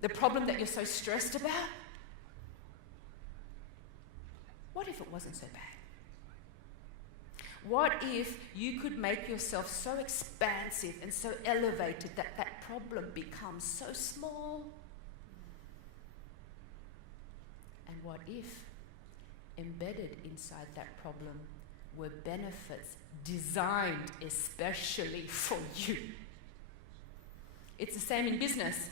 the problem that you're so stressed about, what if it wasn't so bad? What if you could make yourself so expansive and so elevated that that problem becomes so small? And what if embedded inside that problem were benefits designed especially for you? It's the same in business.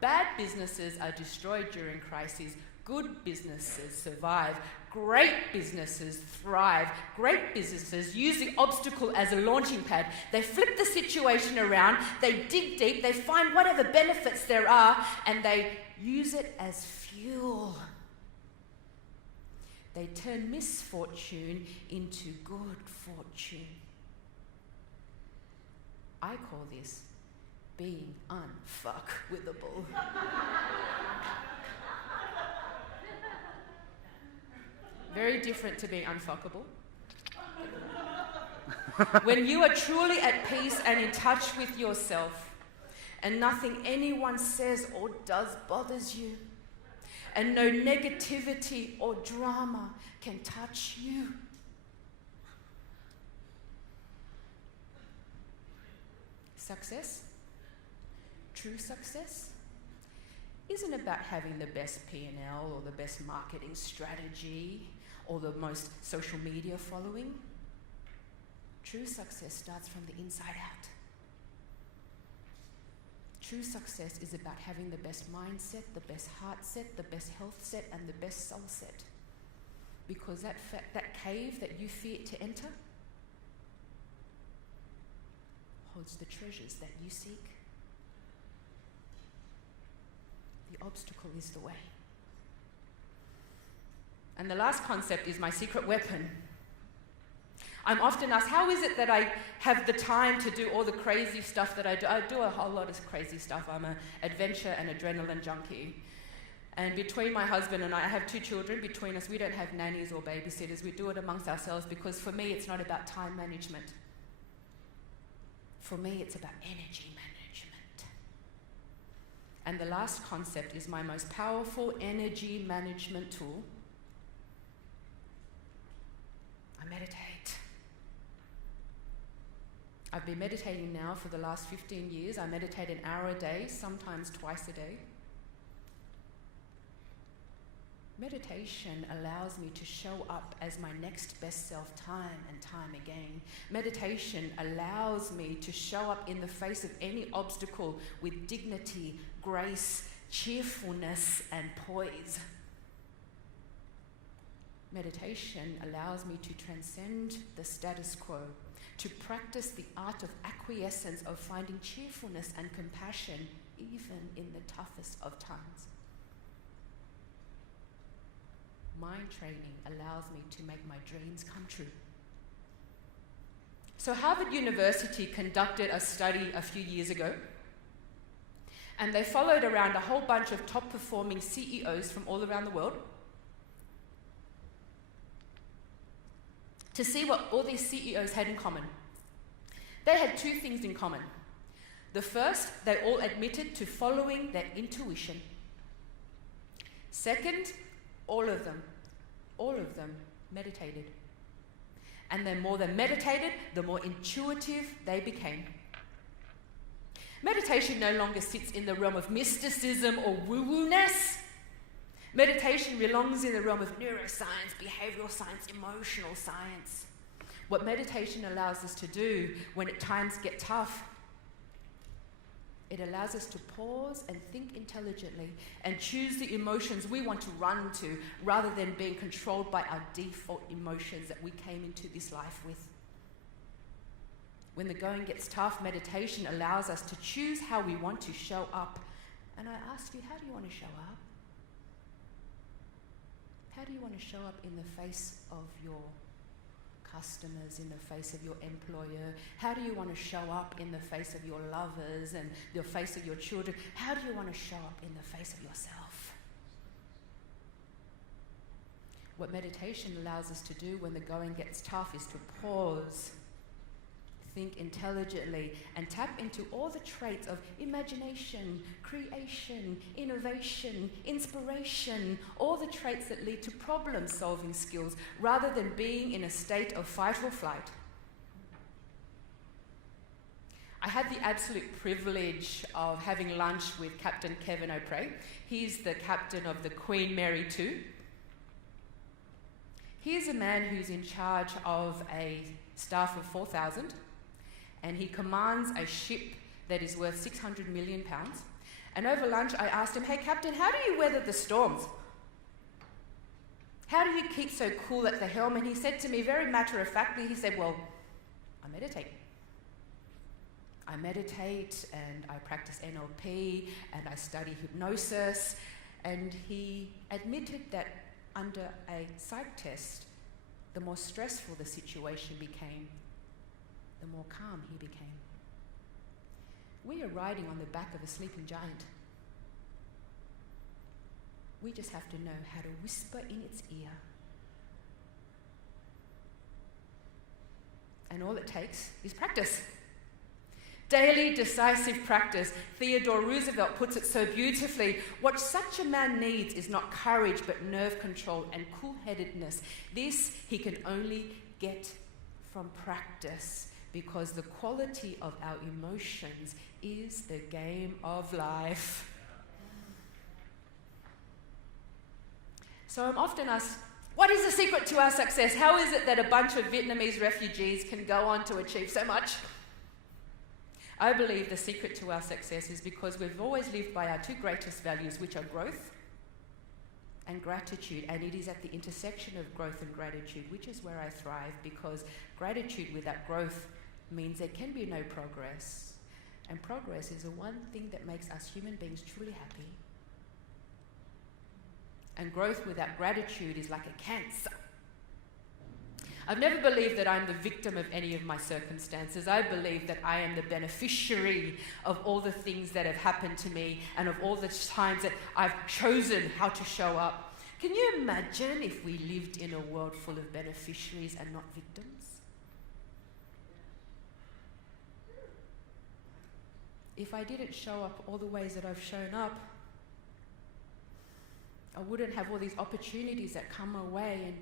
Bad businesses are destroyed during crises. Good businesses survive. Great businesses thrive. Great businesses use the obstacle as a launching pad. They flip the situation around, they dig deep, they find whatever benefits there are, and they use it as fuel. They turn misfortune into good fortune. I call this being unfuckwithable. Very different to being unfuckable. When you are truly at peace and in touch with yourself, and nothing anyone says or does bothers you, and no negativity or drama can touch you. Success, true success, isn't about having the best P&L or the best marketing strategy or the most social media following. True success starts from the inside out. True success is about having the best mindset, the best heart set, the best health set, and the best soul set. Because that cave that you fear to enter holds the treasures that you seek. The obstacle is the way. And the last concept is my secret weapon. I'm often asked, how is it that I have the time to do all the crazy stuff that I do? I do a whole lot of crazy stuff. I'm an adventure and adrenaline junkie. And between my husband and I have 2 children. Between us, we don't have nannies or babysitters. We do it amongst ourselves because for me, it's not about time management. For me, it's about energy management. And the last concept is my most powerful energy management tool. I meditate. I've been meditating now for the last 15 years. I meditate an hour a day, sometimes twice a day. Meditation allows me to show up as my next best self time and time again. Meditation allows me to show up in the face of any obstacle with dignity, grace, cheerfulness, and poise. Meditation allows me to transcend the status quo, to practice the art of acquiescence, of finding cheerfulness and compassion even in the toughest of times. Mind training allows me to make my dreams come true. So Harvard University conducted a study a few years ago, and they followed around a whole bunch of top performing CEOs from all around the world to see what all these CEOs had in common. They had 2 things in common. The first, they all admitted to following their intuition. Second, all of them meditated. And the more they meditated, the more intuitive they became. Meditation no longer sits in the realm of mysticism or woo-woo-ness. Meditation belongs in the realm of neuroscience, behavioral science, emotional science. What meditation allows us to do when times get tough, it allows us to pause and think intelligently and choose the emotions we want to run to rather than being controlled by our default emotions that we came into this life with. When the going gets tough, meditation allows us to choose how we want to show up. And I ask you, how do you want to show up? How do you want to show up in the face of your customers, in the face of your employer? How do you want to show up in the face of your lovers and the face of your children? How do you want to show up in the face of yourself? What meditation allows us to do when the going gets tough is to pause, think intelligently, and tap into all the traits of imagination, creation, innovation, inspiration, all the traits that lead to problem-solving skills, rather than being in a state of fight or flight. I had the absolute privilege of having lunch with Captain Kevin O'Prey. He's the captain of the Queen Mary II. He is a man who's in charge of a staff of 4,000, and he commands a ship that is worth £600 million. And over lunch, I asked him, "Hey, Captain, how do you weather the storms? How do you keep so cool at the helm?" And he said to me very matter-of-factly, he said, "Well, I meditate. I meditate and I practice NLP and I study hypnosis." And he admitted that under a psych test, the more stressful the situation became, the more calm he became. We are riding on the back of a sleeping giant. We just have to know how to whisper in its ear. And all it takes is practice. Daily decisive practice. Theodore Roosevelt puts it so beautifully. What such a man needs is not courage, but nerve control and cool-headedness. This he can only get from practice, because the quality of our emotions is the game of life. So I'm often asked, what is the secret to our success? How is it that a bunch of Vietnamese refugees can go on to achieve so much? I believe the secret to our success is because we've always lived by our two greatest values, which are growth and gratitude. And it is at the intersection of growth and gratitude, which is where I thrive, because gratitude without growth means there can be no progress. And progress is the one thing that makes us human beings truly happy. And growth without gratitude is like a cancer. I've never believed that I'm the victim of any of my circumstances. I believe that I am the beneficiary of all the things that have happened to me and of all the times that I've chosen how to show up. Can you imagine if we lived in a world full of beneficiaries and not victims? If I didn't show up all the ways that I've shown up, I wouldn't have all these opportunities that come my way. And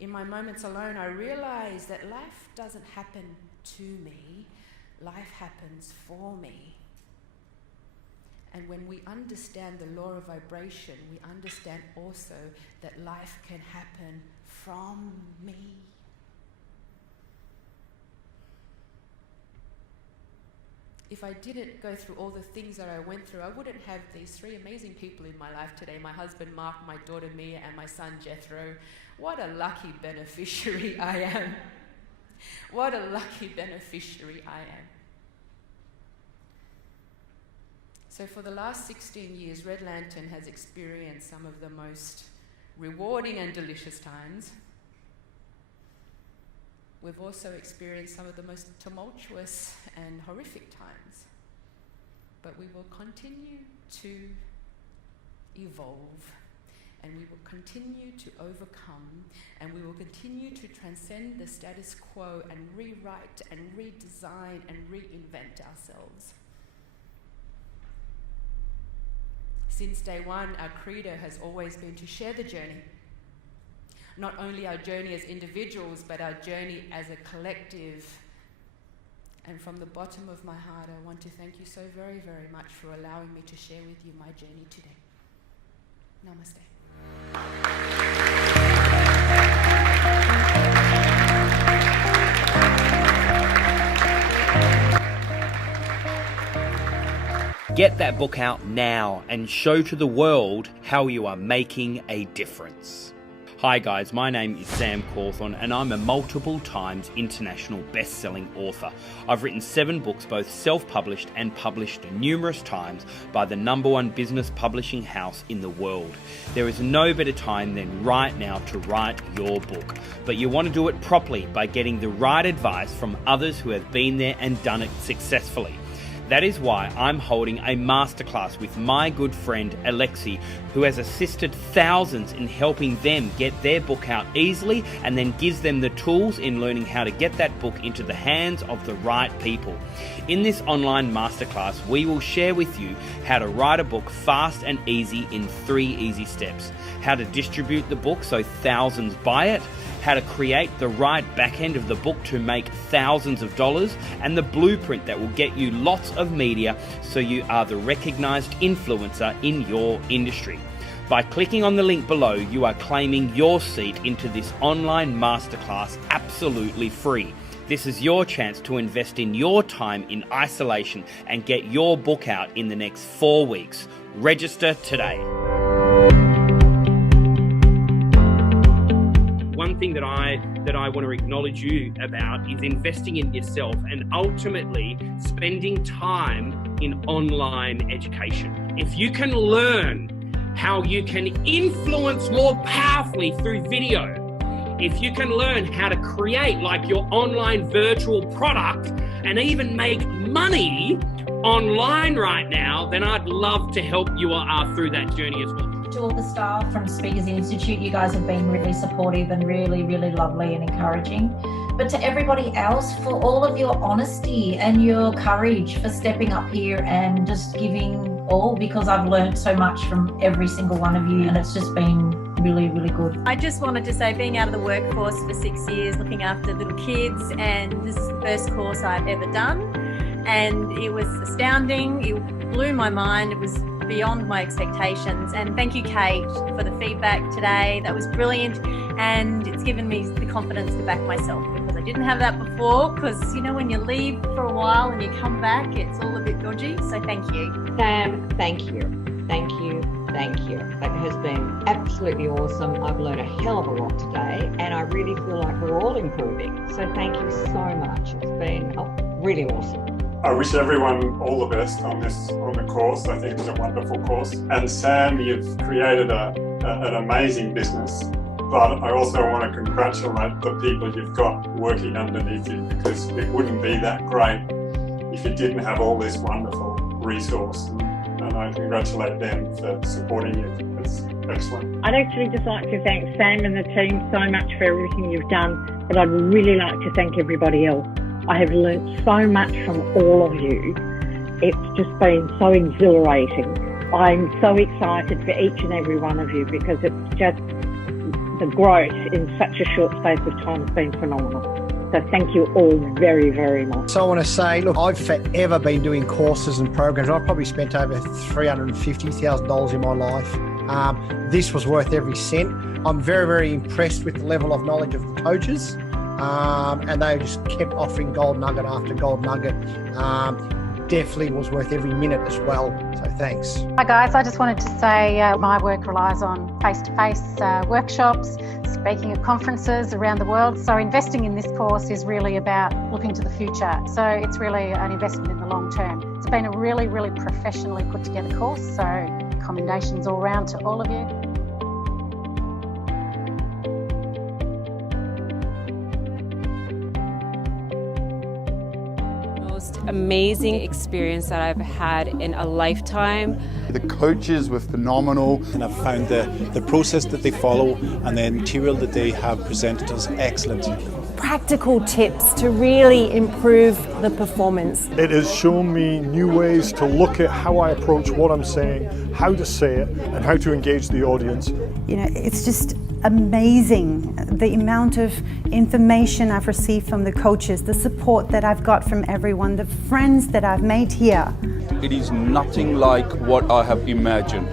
in my moments alone, I realize that life doesn't happen to me, life happens for me. And when we understand the law of vibration, we understand also that life can happen from me. If I didn't go through all the things that I went through, I wouldn't have these three amazing people in my life today. My husband, Mark, my daughter, Mia, and my son, Jethro. What a lucky beneficiary I am. What a lucky beneficiary I am. So for the last 16 years, Red Lantern has experienced some of the most rewarding and delicious times. We've also experienced some of the most tumultuous and horrific times. But we will continue to evolve, and we will continue to overcome, and we will continue to transcend the status quo and rewrite and redesign and reinvent ourselves. Since day one, our credo has always been to share the journey. Not only our journey as individuals, but our journey as a collective. And from the bottom of my heart, I want to thank you so very, very much for allowing me to share with you my journey today. Namaste. Get that book out now and show to the world how you are making a difference. Hi guys, my name is Sam Cawthorne and I'm a multiple times international best-selling author. I've written 7 books, both self-published and published numerous times by the #1 business publishing house in the world. There is no better time than right now to write your book, but you want to do it properly by getting the right advice from others who have been there and done it successfully. That is why I'm holding a masterclass with my good friend Alexi, who has assisted thousands in helping them get their book out easily and then gives them the tools in learning how to get that book into the hands of the right people. In this online masterclass, we will share with you how to write a book fast and easy in 3 easy steps. How to distribute the book so thousands buy it, how to create the right back end of the book to make thousands of dollars, and the blueprint that will get you lots of media so you are the recognized influencer in your industry. By clicking on the link below, you are claiming your seat into this online masterclass absolutely free. This is your chance to invest in your time in isolation and get your book out in the next 4 weeks. Register today. One thing that I want to acknowledge you about is investing in yourself and ultimately spending time in online education. If you can learn how you can influence more powerfully through video, if you can learn how to create like your online virtual product and even make money online right now, then I'd love to help you through that journey as well. To all the staff from Speakers Institute, you guys have been really supportive and really, really lovely and encouraging. But to everybody else, for all of your honesty and your courage for stepping up here and just giving all, because I've learned so much from every single one of you and it's just been really, really good. I just wanted to say, being out of the workforce for 6 years, looking after little kids, and this is the first course I've ever done. And it was astounding. It blew my mind. It was beyond my expectations. And thank you, Kate, for the feedback today. That was brilliant. And it's given me the confidence to back myself, because I didn't have that before. Because, you know, when you leave for a while and you come back, it's all a bit dodgy. So thank you. Sam, thank you. Thank you. Thank you. That has been absolutely awesome. I've learned a hell of a lot today, and I really feel like we're all improving. So thank you so much. It's been really awesome. I wish everyone all the best on the course. I think it's a wonderful course. And Sam, you've created an amazing business, but I also want to congratulate the people you've got working underneath you, because it wouldn't be that great if you didn't have all this wonderful resource. And I congratulate them for supporting you. It's excellent. I'd actually just like to thank Sam and the team so much for everything you've done, but I'd really like to thank everybody else. I have learnt so much from all of you. It's just been so exhilarating. I'm so excited for each and every one of you, because it's just the growth in such a short space of time has been phenomenal. So thank you all very, very much. So I want to say, look, I've forever been doing courses and programs. I've probably spent over $350,000 in my life. This was worth every cent. I'm very, very impressed with the level of knowledge of the coaches. And they just kept offering gold nugget after gold nugget. Definitely was worth every minute as well. So thanks. Hi guys, I just wanted to say my work relies on face-to-face workshops, speaking at conferences around the world. So investing in this course is really about looking to the future. So it's really an investment in the long term. It's been a really, really professionally put together course. So commendations all round to all of you. Amazing experience that I've had in a lifetime. The coaches were phenomenal. And I've found the process that they follow and the material that they have presented us excellent. Practical tips to really improve the performance. It has shown me new ways to look at how I approach what I'm saying, how to say it, and how to engage the audience. You know, it's just amazing the amount of information I've received from the coaches, the support that I've got from everyone, the friends that I've made here. It is nothing like what I have imagined.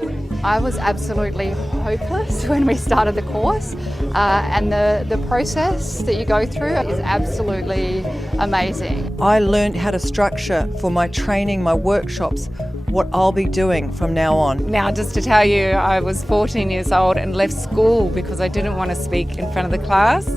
I was absolutely hopeless when we started the course, and the process that you go through is absolutely amazing. I learned how to structure for my training, my workshops, what I'll be doing from now on. Now, just to tell you, I was 14 years old and left school because I didn't want to speak in front of the class.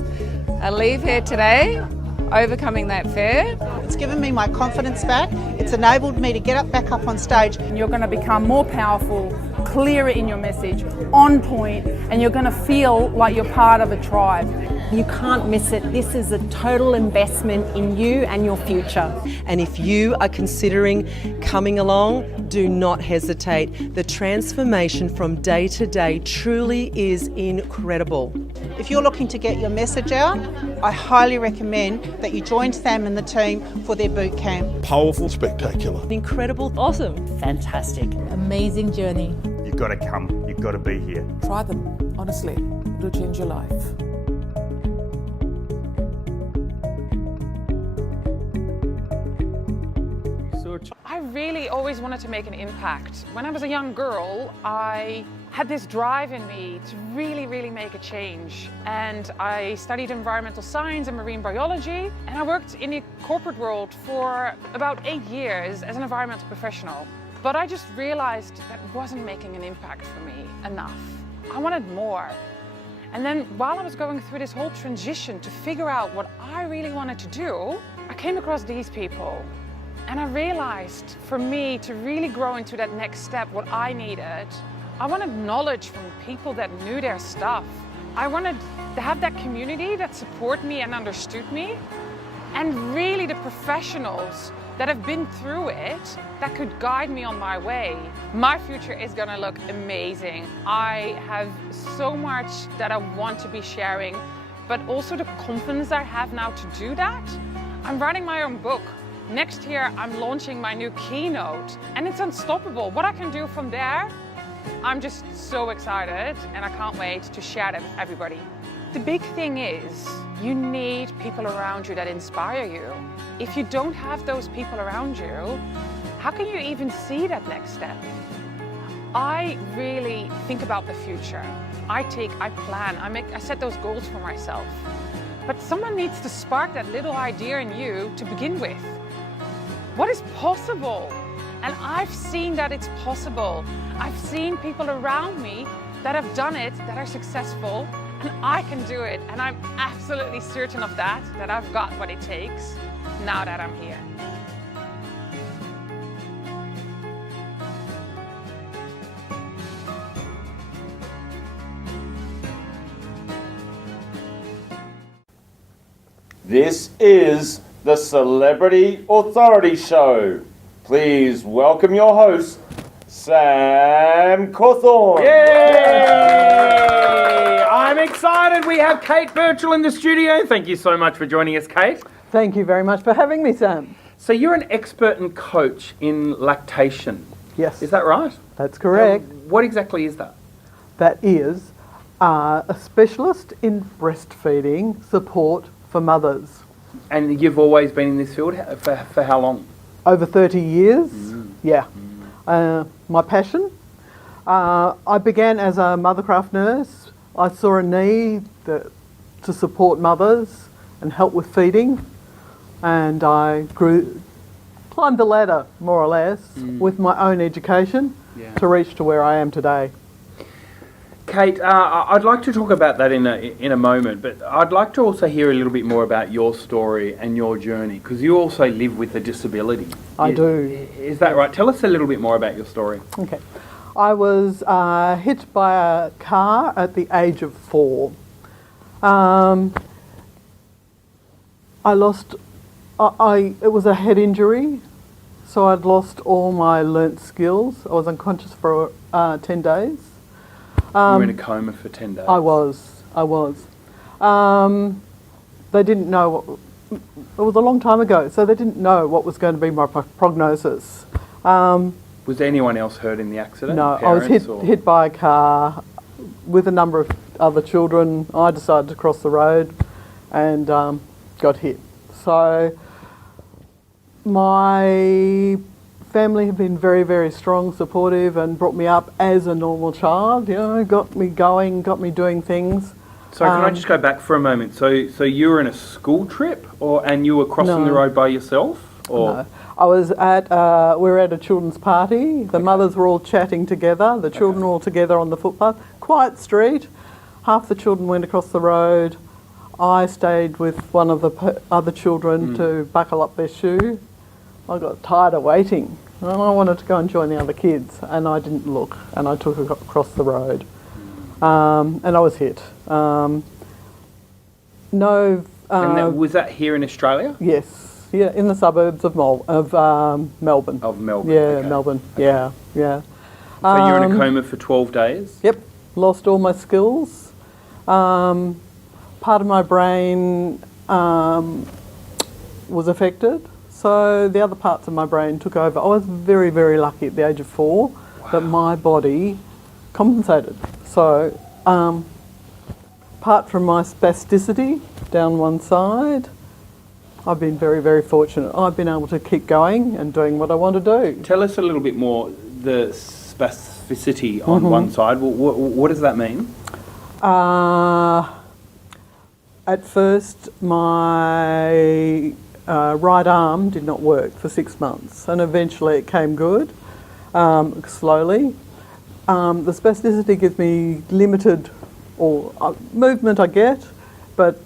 I leave here today, overcoming that fear. It's given me my confidence back. It's enabled me to get back up on stage. And you're going to become more powerful, clearer in your message, on point, and you're going to feel like you're part of a tribe. You can't miss it. This is a total investment in you and your future. And if you are considering coming along, do not hesitate. The transformation from day to day truly is incredible. If you're looking to get your message out, I highly recommend that you join Sam and the team for their boot camp. Powerful, spectacular. Incredible, awesome, fantastic, amazing journey. You've got to come, you've got to be here. Try them, honestly, it'll change your life. I really always wanted to make an impact. When I was a young girl, I had this drive in me to really make a change. And I studied environmental science and marine biology, and I worked in the corporate world for about 8 years as an environmental professional. But I just realized that wasn't making an impact for me enough. I wanted more. And then while I was going through this whole transition to figure out what I really wanted to do, I came across these people. And I realized for me to really grow into that next step, what I needed, I wanted knowledge from people that knew their stuff. I wanted to have that community that supported me and understood me, and really the professionals that have been through it that could guide me on my way. My future is gonna look amazing. I have so much that I want to be sharing, but also the confidence I have now to do that. I'm writing my own book. Next year, I'm launching my new keynote, and it's unstoppable. What I can do from there, I'm just so excited, and I can't wait to share that with everybody. The big thing is, you need people around you that inspire you. If you don't have those people around you, how can you even see that next step? I really think about the future. I plan, I set those goals for myself. But someone needs to spark that little idea in you to begin with. What is possible? And I've seen that it's possible. I've seen people around me that have done it, that are successful, and I can do it. And I'm absolutely certain of that I've got what it takes now that I'm here. This is the Celebrity Authority Show. Please welcome your host, Sam Cawthorn. Yay! I'm excited. We have Kate Birchell in the studio. Thank you so much for joining us, Kate. Thank you very much for having me, Sam. So you're an expert and coach in lactation. Yes. Is that right? That's correct. What exactly is that? That is a specialist in breastfeeding support for mothers. And you've always been in this field for how long? Over 30 years, yeah. My passion. I began as a mothercraft nurse. I saw a need to support mothers and help with feeding, and I climbed the ladder, more or less, with my own education to reach to where I am today. Kate, I'd like to talk about that in a moment, but I'd like to also hear a little bit more about your story and your journey, because you also live with a disability. I do. Is that right? Tell us a little bit more about your story. Okay. I was hit by a car at the age of 4. It was a head injury, so I'd lost all my learnt skills. I was unconscious for 10 days. You were in a coma for 10 days. I was. They didn't know it was a long time ago, so they didn't know what was going to be my prognosis. Was there anyone else hurt in the accident? No, I was hit by a car with a number of other children. I decided to cross the road and got hit. So my family have been very, very strong, supportive, and brought me up as a normal child. You know, got me going, got me doing things. So can I just go back for a moment? So you were in a school trip, and you were crossing the road by yourself, or? No, I was at, we were at a children's party. The mothers were all chatting together. The children were all together on the footpath. Quiet street. Half the children went across the road. I stayed with one of the other children to buckle up their shoe. I got tired of waiting. And I wanted to go and join the other kids, and I didn't look, and I took it across the road. And I was hit. And was that here in Australia? Yes. Yeah, in the suburbs of Melbourne. Of Melbourne. Yeah, okay. Melbourne. Yeah, yeah. So you were in a coma for 12 days? Yep. Lost all my skills. Part of my brain was affected, so the other parts of my brain took over. I was very, very lucky at the age of 4 that my body compensated. So, apart from my spasticity down one side, I've been very, very fortunate. I've been able to keep going and doing what I want to do. Tell us a little bit more, the spasticity on one side. What does that mean? At first, my right arm did not work for 6 months, and eventually it came good, slowly. The spasticity gives me limited movement, I get, but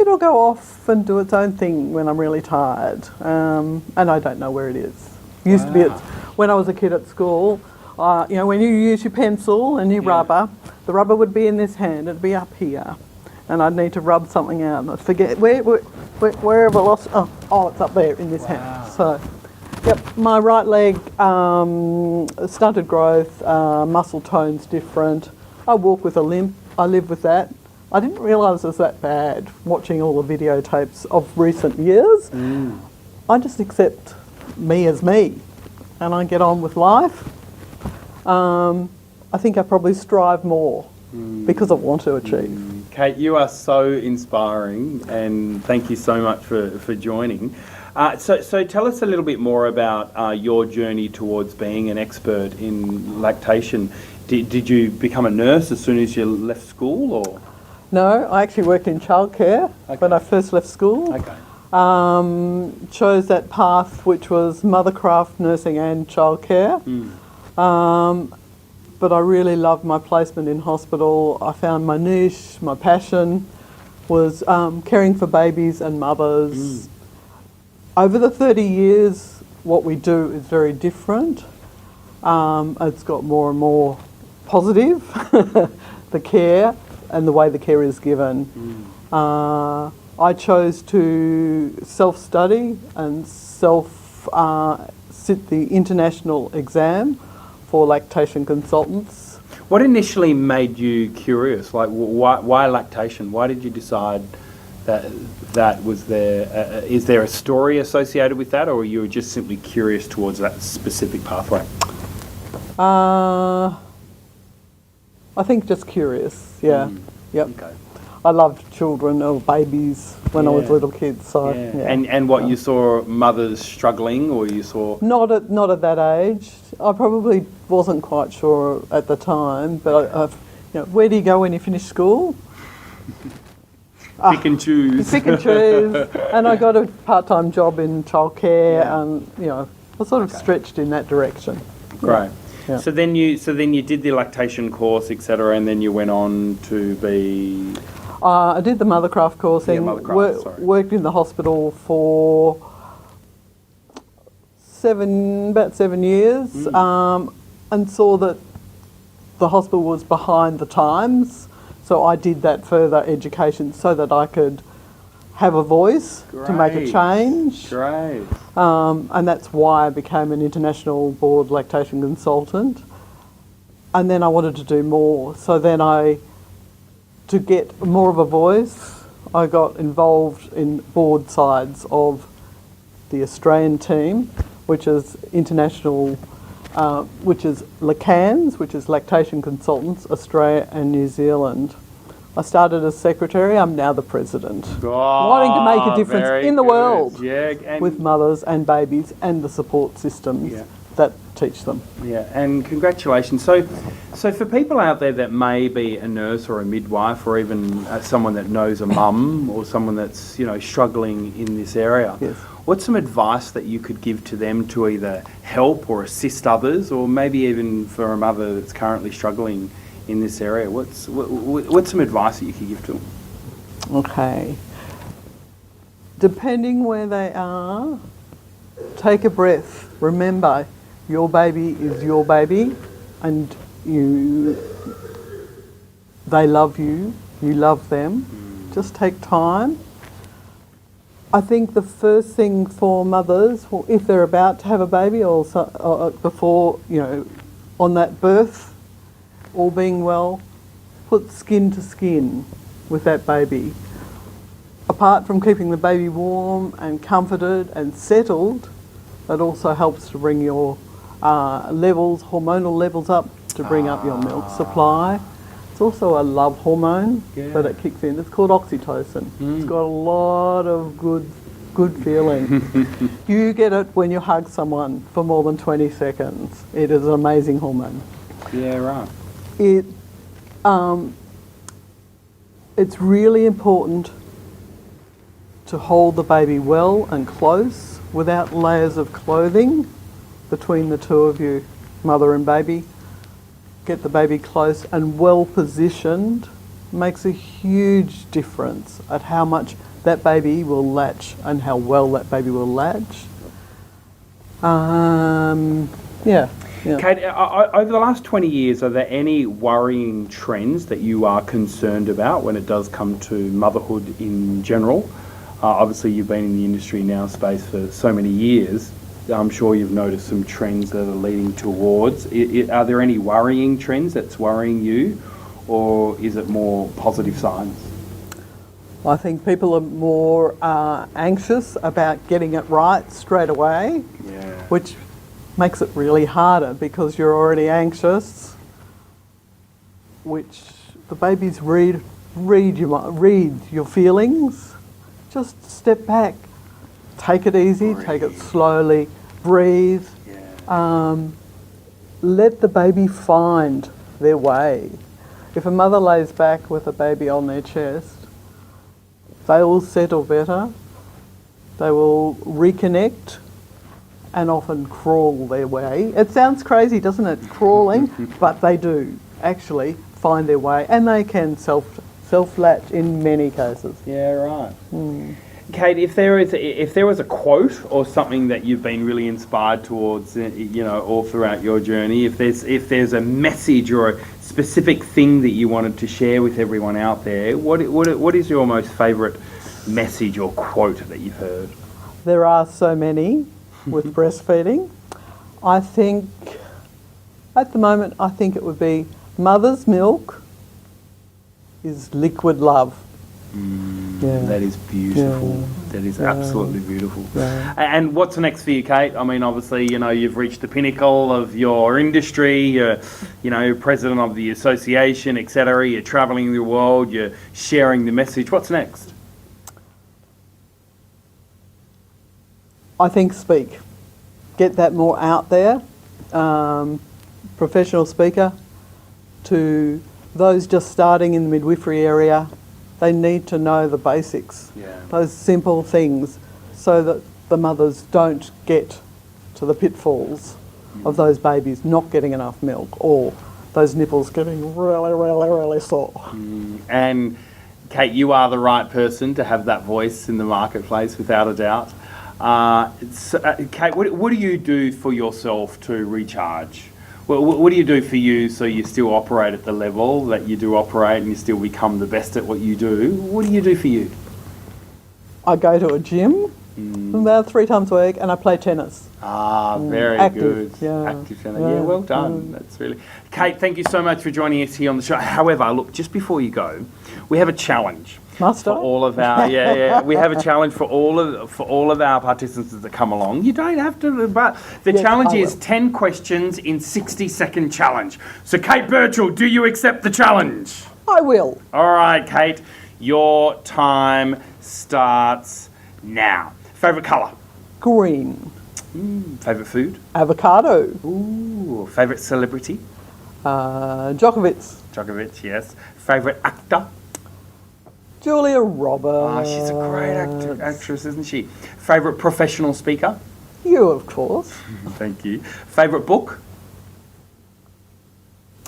it'll go off and do its own thing when I'm really tired, and I don't know where it is. Used to be when I was a kid at school. You know, when you use your pencil and your rubber, the rubber would be in this hand, it'd be up here, and I'd need to rub something out. I'd forget where have I lost? Oh, it's up there in this hand. So, yep, my right leg stunted growth, muscle tone's different. I walk with a limp. I live with that. I didn't realise it was that bad watching all the videotapes of recent years. I just accept me as me, and I get on with life. I think I probably strive more because I want to achieve. Kate, you are so inspiring, and thank you so much for joining. So tell us a little bit more about your journey towards being an expert in lactation. Did you become a nurse as soon as you left school, or? No, I actually worked in childcare when I first left school. Chose that path, which was mothercraft, nursing and childcare. But I really loved my placement in hospital. I found my niche, my passion was caring for babies and mothers. Over the 30 years, what we do is very different. It's got more and more positive, the care and the way the care is given. I chose to self-study and sit the international exam for lactation consultants. What initially made you curious? Like, why lactation? Why did you decide that was there? Is there a story associated with that, or you were just simply curious towards that specific pathway? I think just curious, yeah. Yep. Okay. I loved children or babies when I was little kids. So, And what you saw mothers struggling, or you saw? Not at that age. I probably wasn't quite sure at the time, but where do you go when you finish school? Pick and choose. Pick and choose. And I got a part-time job in childcare, and I sort of stretched in that direction. Great. Yeah. So then you did the lactation course, etc., and then you went on to be. I did the mothercraft course and worked in the hospital for about 7 years, and saw that the hospital was behind the times. So I did that further education so that I could have a voice to make a change. Great. And that's why I became an international board lactation consultant. And then I wanted to do more. So then to get more of a voice, I got involved in board sides of the Australian team, which is international, which is LACANS, which is Lactation Consultants, Australia and New Zealand. I started as secretary, I'm now the president. Wanting to make a difference in the world with mothers and babies and the support systems that teach them. Yeah, and congratulations. So for people out there that may be a nurse or a midwife, or even someone that knows a mum or someone that's struggling in this area, what's some advice that you could give to them to either help or assist others, or maybe even for a mother that's currently struggling in this area? What's some advice that you could give to them? Okay. Depending where they are, take a breath. Remember, your baby is your baby, and they love you, you love them. Just take time. I think the first thing for mothers, if they're about to have a baby or before, on that birth, all being well, put skin to skin with that baby. Apart from keeping the baby warm and comforted and settled, it also helps to bring your hormonal levels up, to bring up your milk supply. It's also a love hormone that it kicks in. It's called oxytocin. It's got a lot of good feeling. You get it when you hug someone for more than 20 seconds. It is an amazing hormone. Yeah, right. It's really important to hold the baby well and close without layers of clothing between the two of you, mother and baby. Get the baby close and well positioned. Makes a huge difference at how much that baby will latch and how well that baby will latch. Yeah. Kate, over the last 20 years, are there any worrying trends that you are concerned about when it does come to motherhood in general? Obviously, you've been in the industry now space for so many years. I'm sure you've noticed some trends that are leading towards. Are there any worrying trends that's worrying you, or is it more positive signs? I think people are more anxious about getting it right straight away, which makes it really harder because you're already anxious, which the babies read your feelings. Just step back, take it easy, take it slowly, breathe. Let the baby find their way. If a mother lays back with a baby on their chest, they will settle better, they will reconnect and often crawl their way. It sounds crazy, doesn't it, crawling? But they do actually find their way, and they can self-latch in many cases. Yeah, right. Kate, if there was a quote or something that you've been really inspired towards, all throughout your journey, if there's a message or a specific thing that you wanted to share with everyone out there, what is your most favourite message or quote that you've heard? There are so many with breastfeeding. I think, at the moment, it would be mother's milk is liquid love. That is beautiful. That is absolutely beautiful. And what's next for you, Kate? I mean, obviously, you've reached the pinnacle of your industry. You're president of the association, etc. You're travelling the world. You're sharing the message. What's next? I think speak. Get that more out there. Professional speaker. To those just starting in the midwifery area, they need to know the basics, those simple things, so that the mothers don't get to the pitfalls of those babies not getting enough milk or those nipples getting really, really, really sore. And Kate, you are the right person to have that voice in the marketplace, without a doubt. Kate, what do you do for yourself to recharge? What do you do for you so you still operate at the level that you do operate and you still become the best at what you do? What do you do for you? I go to a gym about 3 times a week and I play tennis. Very active, good. Active tennis. Yeah, well done. That's really... Kate, thank you so much for joining us here on the show. However, look, just before you go, we have a challenge. For all of our we have a challenge for all of our participants that come along. You don't have to, but the challenge is 10 questions in 60-second challenge. So Kate Birchell, do you accept the challenge? I will. All right, Kate, your time starts now. Favourite colour? Green. Favourite food? Avocado. Ooh. Favourite celebrity? Djokovic. Djokovic, yes. Favourite actor? Julia Roberts. Ah, she's a great actress, isn't she? Favourite professional speaker? You, of course. Thank you. Favourite book?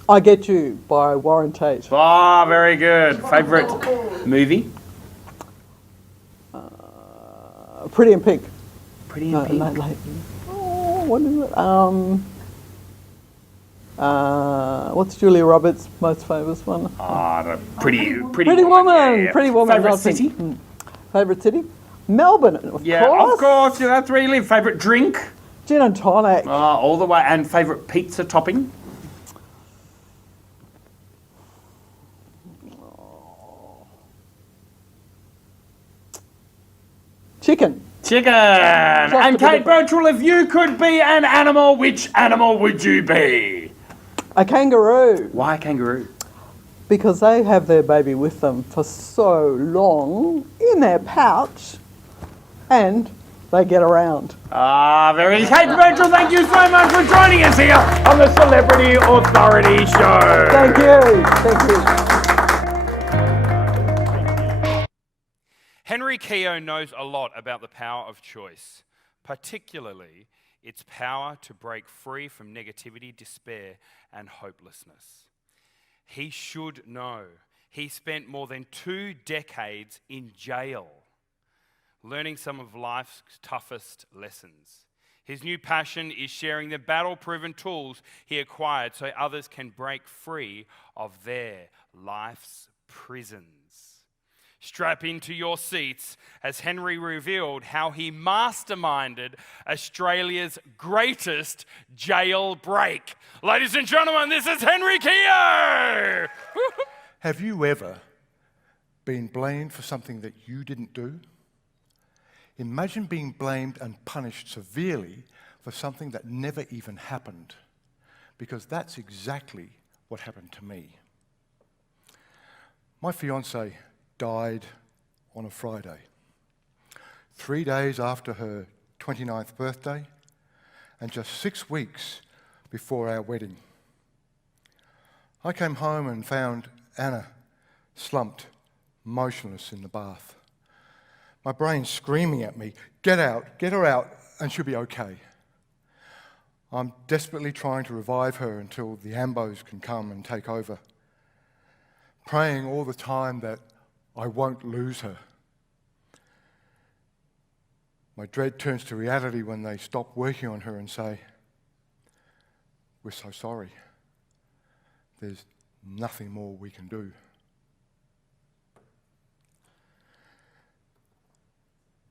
I Get You by Warren Tate. Ah, very good. Favourite movie? Pretty in Pink. Pretty in Pink. Oh, what is it? What's Julia Roberts' most famous one? Pretty Woman. Woman. Yeah. Pretty Woman. Favourite city? Favourite city? Melbourne, of course. Yeah, of course. Yeah, that's where you live. Favourite drink? Gin and tonic. All the way. And favourite pizza topping? Chicken. And Kate Birchell, if you could be an animal, which animal would you be? A kangaroo. Why a kangaroo? Because they have their baby with them for so long in their pouch and they get around. Very Kate Birchell, thank you so much for joining us here on the Celebrity Authority Show. Thank you. Thank you. Henry Keogh knows a lot about the power of choice, particularly its power to break free from negativity, despair, and hopelessness. He should know. He spent more than 2 decades in jail, learning some of life's toughest lessons. His new passion is sharing the battle-proven tools he acquired so others can break free of their life's prisons. Strap into your seats as Henry revealed how he masterminded Australia's greatest jailbreak. Ladies and gentlemen, this is Henry Keogh! Have you ever been blamed for something that you didn't do? Imagine being blamed and punished severely for something that never even happened, because that's exactly what happened to me. My fiancée died on a Friday, 3 days after her 29th birthday and just 6 weeks before our wedding. I came home and found Anna slumped, motionless in the bath. My brain screaming at me, get out, get her out, and she'll be okay. I'm desperately trying to revive her until the ambos can come and take over, praying all the time that I won't lose her. My dread turns to reality when they stop working on her and say, we're so sorry. There's nothing more we can do.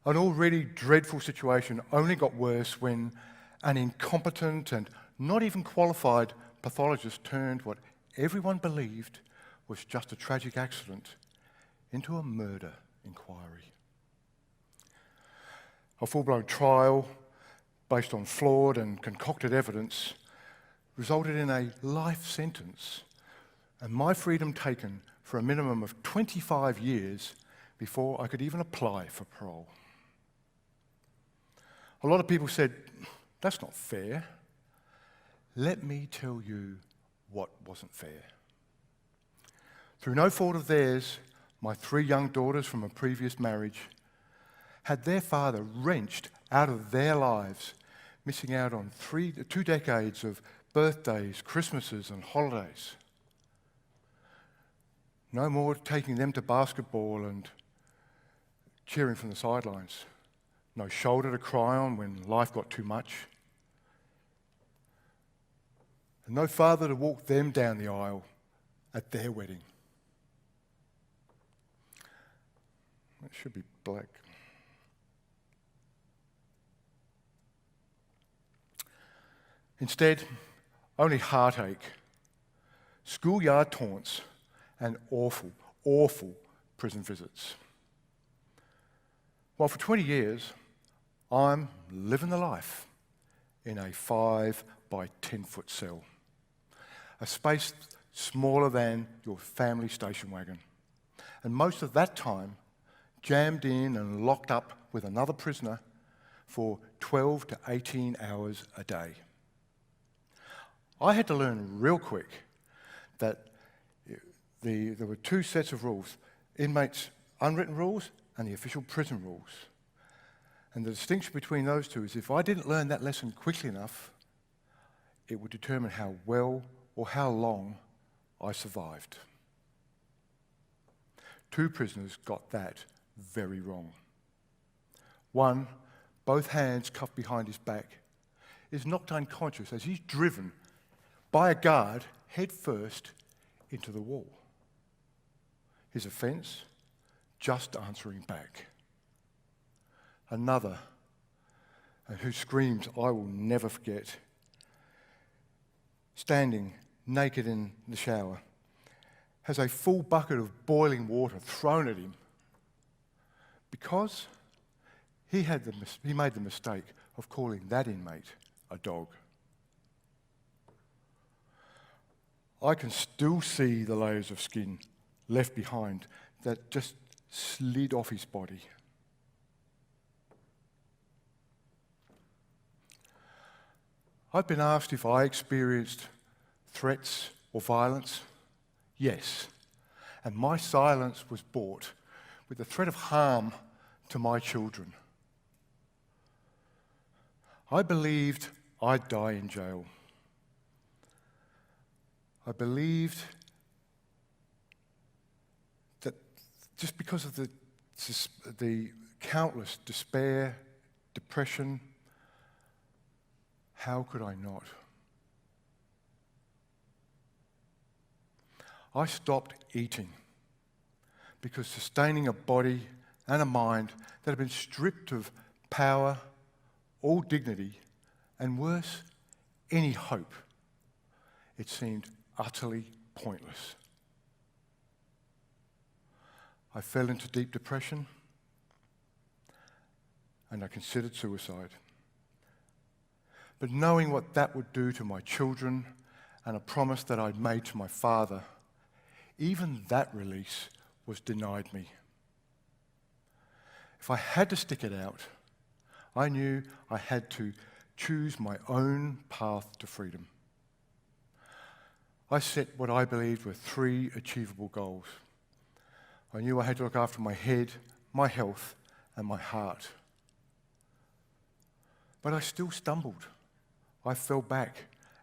An already dreadful situation only got worse when an incompetent and not even qualified pathologist turned what everyone believed was just a tragic accident into a murder inquiry. A full-blown trial based on flawed and concocted evidence resulted in a life sentence and my freedom taken for a minimum of 25 years before I could even apply for parole. A lot of people said, that's not fair. Let me tell you what wasn't fair. Through no fault of theirs, my 3 young daughters from a previous marriage had their father wrenched out of their lives, missing out on 2 decades of birthdays, Christmases, and holidays. No more taking them to basketball and cheering from the sidelines. No shoulder to cry on when life got too much. And no father to walk them down the aisle at their wedding. It should be black. Instead, only heartache, schoolyard taunts, and awful, awful prison visits. Well, for 20 years, I'm living the life in a 5 by 10 foot cell, a space smaller than your family station wagon. And most of that time, jammed in and locked up with another prisoner for 12 to 18 hours a day. I had to learn real quick that there were 2 sets of rules. Inmates unwritten rules and the official prison rules. And the distinction between those two is if I didn't learn that lesson quickly enough, it would determine how well or how long I survived. 2 prisoners got that very wrong. One, both hands cuffed behind his back, is knocked unconscious as he's driven by a guard head first into the wall. His offence, just answering back. Another, and whose screams I will never forget, standing naked in the shower, has a full bucket of boiling water thrown at him because he made the mistake of calling that inmate a dog. I can still see the layers of skin left behind that just slid off his body. I've been asked if I experienced threats or violence. Yes, and my silence was bought with the threat of harm to my children. I believed I'd die in jail. I believed that just because of the countless despair, depression, how could I not? I stopped eating because sustaining a body and a mind that had been stripped of power, all dignity, and worse, any hope, it seemed utterly pointless. I fell into deep depression and I considered suicide. But knowing what that would do to my children and a promise that I'd made to my father, even that release was denied me. If I had to stick it out, I knew I had to choose my own path to freedom. I set what I believed were 3 achievable goals. I knew I had to look after my head, my health, and my heart. But I still stumbled. I fell back,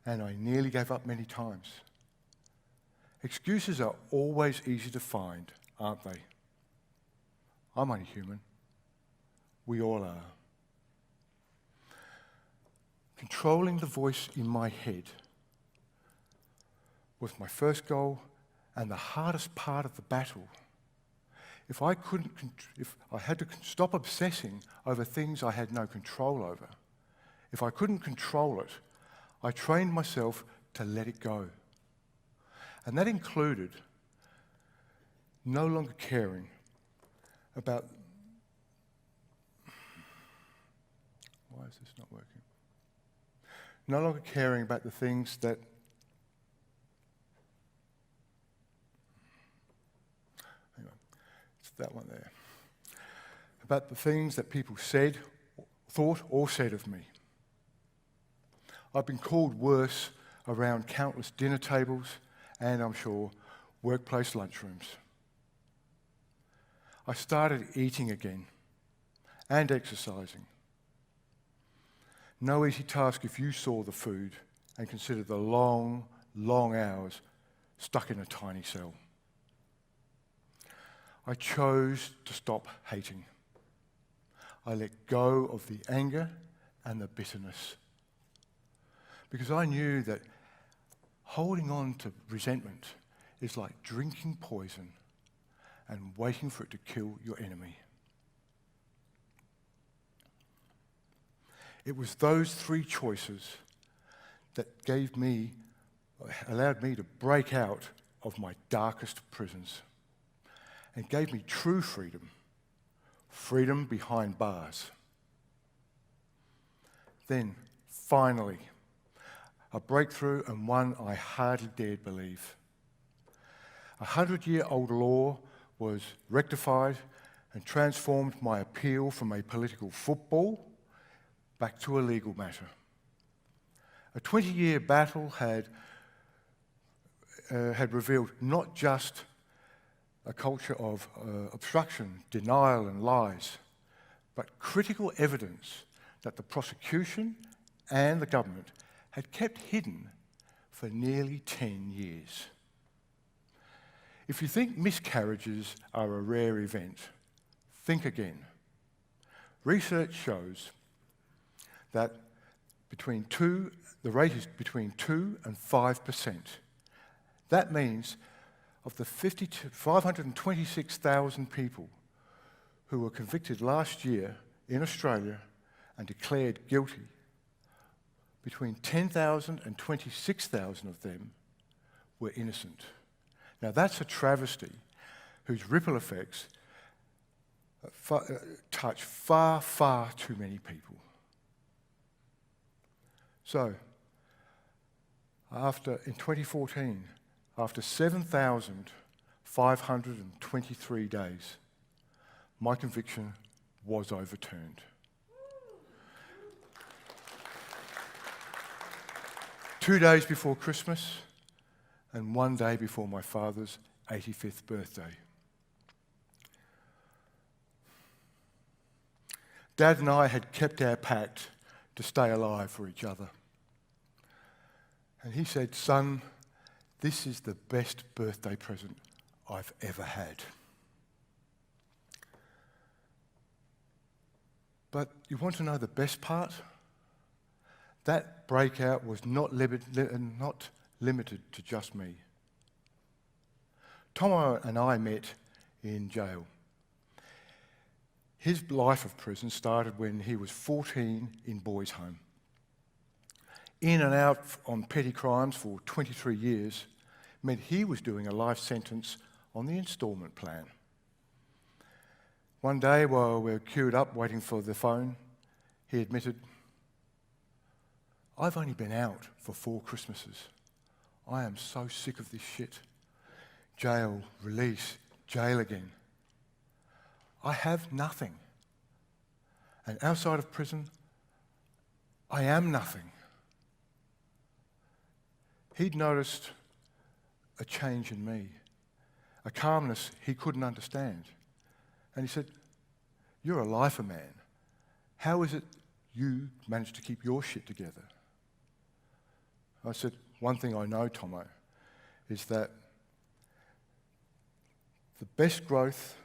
and I nearly gave up many times. Excuses are always easy to find, aren't they? I'm only human. We all are. Controlling the voice in my head was my first goal and the hardest part of the battle. If I had to stop obsessing over things I had no control over, if I couldn't control it, I trained myself to let it go. And that included no longer caring about... Why is this not working? No longer caring about the things that... Hang on, it's that one there. About the things that people said, thought or said of me. I've been called worse around countless dinner tables and, I'm sure, workplace lunchrooms. I started eating again and exercising. No easy task if you saw the food and considered the long, long hours stuck in a tiny cell. I chose to stop hating. I let go of the anger and the bitterness because I knew that holding on to resentment is like drinking poison and waiting for it to kill your enemy. It was those 3 choices that allowed me to break out of my darkest prisons and gave me true freedom, freedom behind bars. Then, finally, a breakthrough and one I hardly dared believe. 100-year-old law was rectified and transformed my appeal from a political football back to a legal matter. A 20-year battle had revealed not just a culture of obstruction, denial and lies, but critical evidence that the prosecution and the government had kept hidden for nearly 10 years. If you think miscarriages are a rare event, think again. Research shows that the rate is between 2 and 5%. That means of the 526,000 people who were convicted last year in Australia and declared guilty, between 10,000 and 26,000 of them were innocent. Now that's a travesty whose ripple effects touch far, far too many people. So, in 2014, after 7,523 days, my conviction was overturned. 2 days before Christmas and 1 day before my father's 85th birthday. Dad and I had kept our pact to stay alive for each other. And he said, "Son, this is the best birthday present I've ever had." But you want to know the best part? That breakout was not limited to just me. Tomo and I met in jail. His life of prison started when he was 14 in boys' home. In and out on petty crimes for 23 years meant he was doing a life sentence on the instalment plan. One day while we were queued up waiting for the phone, he admitted, "I've only been out for 4 Christmases. I am so sick of this shit. Jail, release, jail again. I have nothing. And outside of prison, I am nothing." He'd noticed a change in me, a calmness he couldn't understand. And he said, "You're a lifer, man. How is it you managed to keep your shit together?" I said, "One thing I know, Tomo, is that the best growth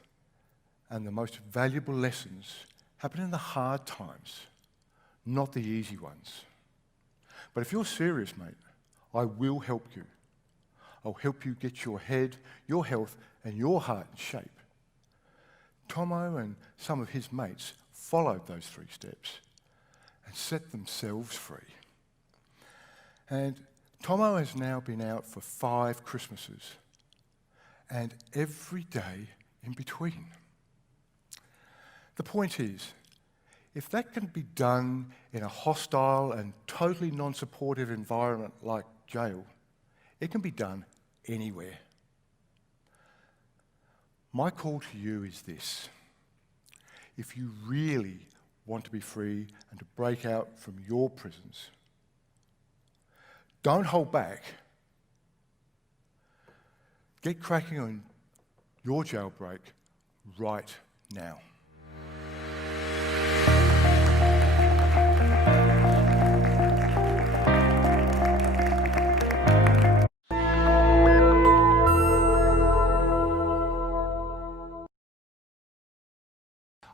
and the most valuable lessons happen in the hard times, not the easy ones. But if you're serious, mate, I will help you. I'll help you get your head, your health, and your heart in shape." Tomo and some of his mates followed those 3 steps and set themselves free. And Tomo has now been out for 5 Christmases and every day in between. The point is, if that can be done in a hostile and totally non-supportive environment like jail, it can be done anywhere. My call to you is this: if you really want to be free and to break out from your prisons, don't hold back. Get cracking on your jailbreak right now.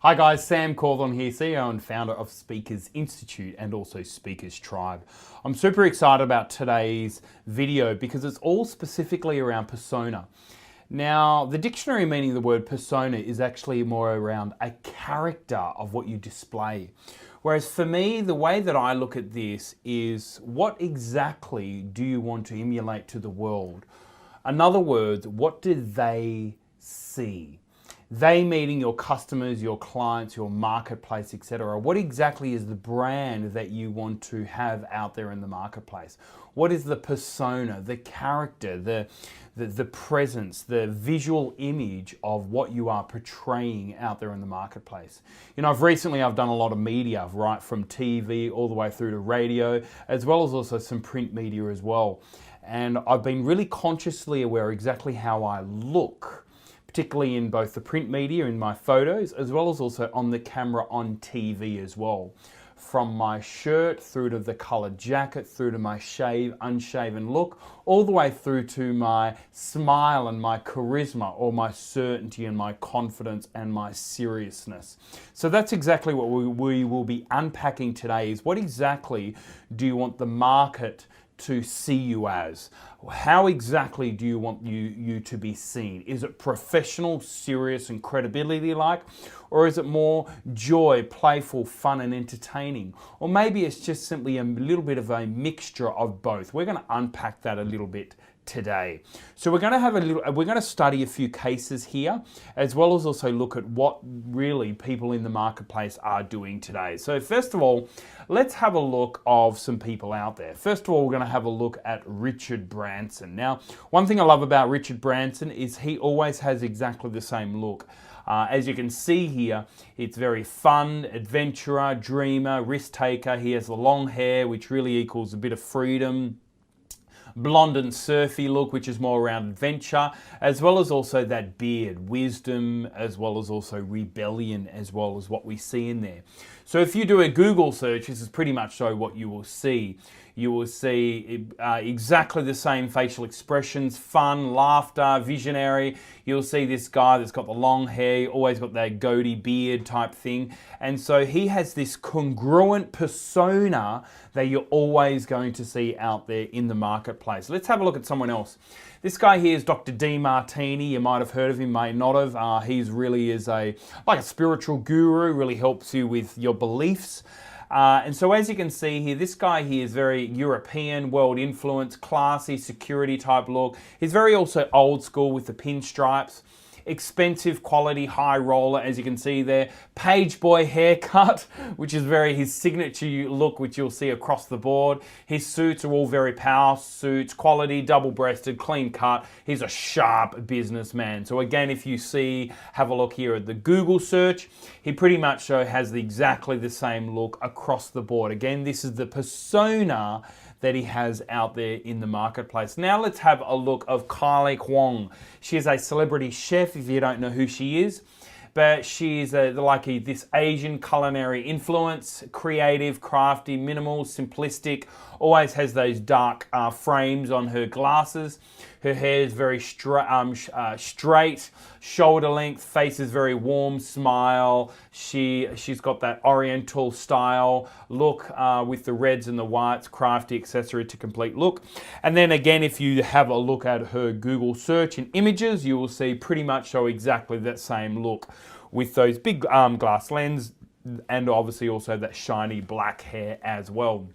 Hi guys, Sam Cawthorn here, CEO and founder of Speakers Institute and also Speakers Tribe. I'm super excited about today's video because it's all specifically around persona. Now, the dictionary meaning of the word persona is actually more around a character of what you display. Whereas for me, the way that I look at this is, what exactly do you want to emulate to the world? In other words, what do they see? They meaning your customers, your clients, your marketplace, etc. What exactly is the brand that you want to have out there in the marketplace? What is the persona, the character, the presence, the visual image of what you are portraying out there in the marketplace? You know, I've done a lot of media, right from TV all the way through to radio, as well as also some print media as well. And I've been really consciously aware exactly how I look, particularly in both the print media, in my photos, as well as also on the camera on TV as well. From my shirt through to the coloured jacket, through to my unshaven look, all the way through to my smile and my charisma, or my certainty and my confidence and my seriousness. So that's exactly what we will be unpacking today, is what exactly do you want the market to see you as? How exactly do you want you to be seen? Is it professional, serious and credibility-like? Or is it more joy, playful, fun and entertaining? Or maybe it's just simply a little bit of a mixture of both. We're going to unpack that a little bit today. So we're going to study a few cases here, as well as also look at what really people in the marketplace are doing today. So first of all, let's have a look of some people out there. First of all, we're going to have a look at Richard Branson. Now, one thing I love about Richard Branson is he always has exactly the same look. As you can see here, it's very fun, adventurer, dreamer, risk taker. He has the long hair, which really equals a bit of freedom. Blonde and surfy look, which is more around adventure, as well as also that beard, wisdom, as well as also rebellion, as well as what we see in there. So if you do a Google search, this is pretty much so what you will see. You will see exactly the same facial expressions, fun, laughter, visionary. You'll see this guy that's got the long hair, always got that goatee beard type thing. And so he has this congruent persona that you're always going to see out there in the marketplace. Let's have a look at someone else. This guy here is Dr. Demartini. You might have heard of him, may not have. He's really is like a spiritual guru, really helps you with your beliefs. And so as you can see here, this guy here is very European, world influence, classy, security type look. He's very also old school with the pinstripes. Expensive quality, high roller, as you can see there. Page boy haircut, which is very his signature look, which you'll see across the board. His suits are all very power suits, quality, double-breasted, clean cut. He's a sharp businessman. So again, if you have a look here at the Google search, he pretty much has exactly the same look across the board. Again, this is the persona that he has out there in the marketplace. Now let's have a look of Kylie Kwong. She is a celebrity chef, if you don't know who she is. But she's this Asian culinary influence, creative, crafty, minimal, simplistic, always has those dark frames on her glasses. Her hair is very straight, shoulder length, face is very warm, smile. She's got that oriental style look with the reds and the whites, crafty accessory to complete look. And then again, if you have a look at her Google search and images, you will see pretty much exactly that same look with those big glass lens and obviously also that shiny black hair as well.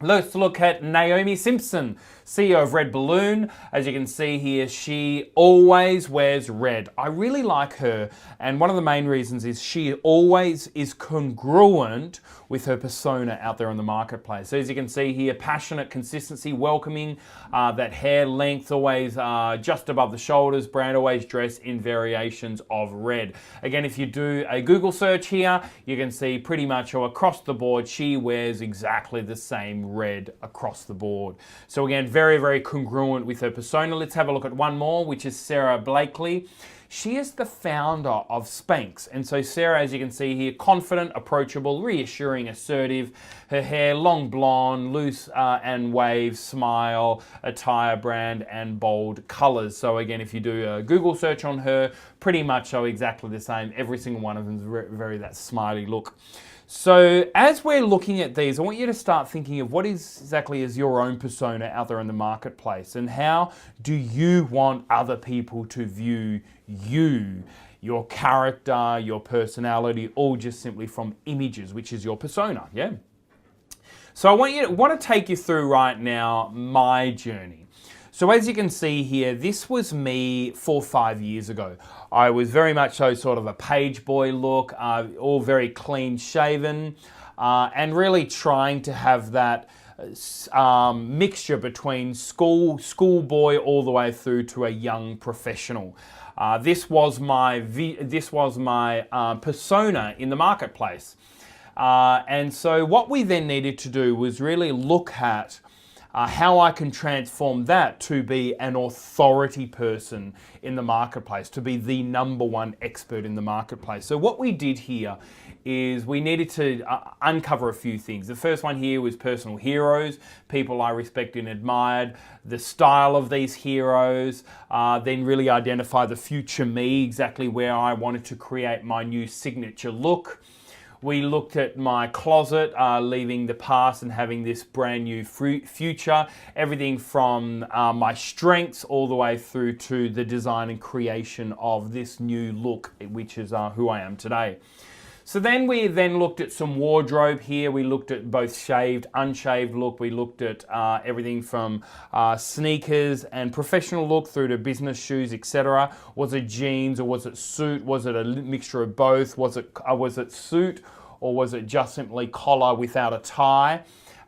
Let's look at Naomi Simpson, CEO of Red Balloon. As you can see here, she always wears red. I really like her, and one of the main reasons is she always is congruent with her persona out there in the marketplace. So as you can see here, passionate, consistency, welcoming, that hair length always just above the shoulders, brand always dressed in variations of red. Again, if you do a Google search here, you can see pretty much across the board, she wears exactly the same red across the board. So again, very, very congruent with her persona. Let's have a look at one more, which is Sarah Blakely. She is the founder of Spanx. And so Sarah, as you can see here, confident, approachable, reassuring, assertive. Her hair, long blonde, loose and wave, smile, attire brand, and bold colors. So again, if you do a Google search on her, pretty much exactly the same. Every single one of them is very that smiley look. So as we're looking at these, I want you to start thinking of what exactly is your own persona out there in the marketplace, and how do you want other people to view you, your character, your personality, all just simply from images, which is your persona, yeah? So I want to take you through right now my journey. So as you can see here, this was me 4 or 5 years ago. I was very much so sort of a page boy look, all very clean shaven, and really trying to have that mixture between schoolboy all the way through to a young professional. This was my persona in the marketplace. And so what we then needed to do was really look at how I can transform that to be an authority person in the marketplace, to be the #1 expert in the marketplace. So what we did here is we needed to uncover a few things. The first one here was personal heroes, people I respected and admired, the style of these heroes, then really identify the future me, exactly where I wanted to create my new signature look. We looked at my closet, leaving the past and having this brand new future, everything from my strengths all the way through to the design and creation of this new look, which is who I am today. So then we looked at some wardrobe here. We looked at both shaved, unshaved look. We looked at everything from sneakers and professional look through to business shoes, etc. Was it jeans or was it suit? Was it a mixture of both? Was it suit or was it just simply collar without a tie?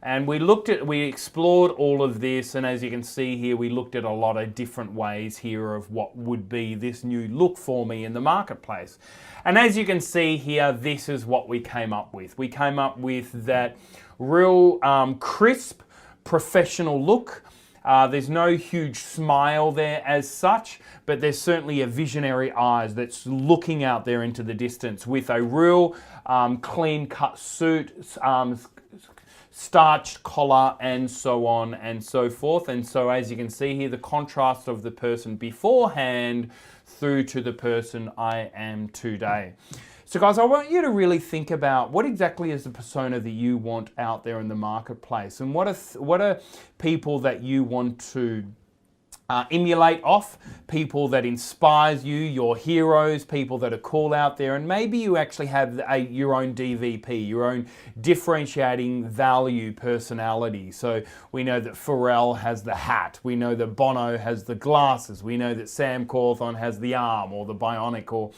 And we explored all of this, and as you can see here, we looked at a lot of different ways here of what would be this new look for me in the marketplace. And as you can see here, this is what we came up with. We came up with that real crisp, professional look. There's no huge smile there as such, but there's certainly a visionary eyes that's looking out there into the distance with a real clean-cut suit, starched collar, and so on and so forth. And so as you can see here, the contrast of the person beforehand through to the person I am today. So guys, I want you to really think about what exactly is the persona that you want out there in the marketplace, and what are people that you want to emulate off, people that inspires you, your heroes, people that are cool out there, and maybe you actually have your own DVP, your own differentiating value personality. So we know that Pharrell has the hat, we know that Bono has the glasses, we know that Sam Cawthon has the arm or the bionic, or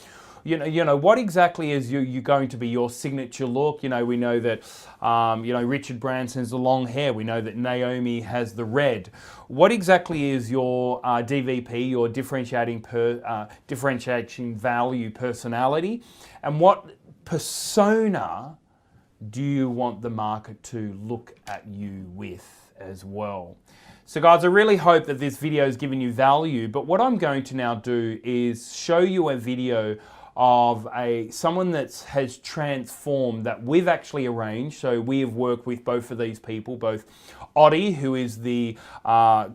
you know, what exactly is you going to be your signature look? You know, we know that, Richard Branson's the long hair. We know that Naomi has the red. What exactly is your DVP, your differentiating value personality? And what persona do you want the market to look at you with as well? So guys, I really hope that this video has given you value, but what I'm going to now do is show you a video of someone that has transformed, that we've actually arranged. So we have worked with both of these people, both Oddie, who is the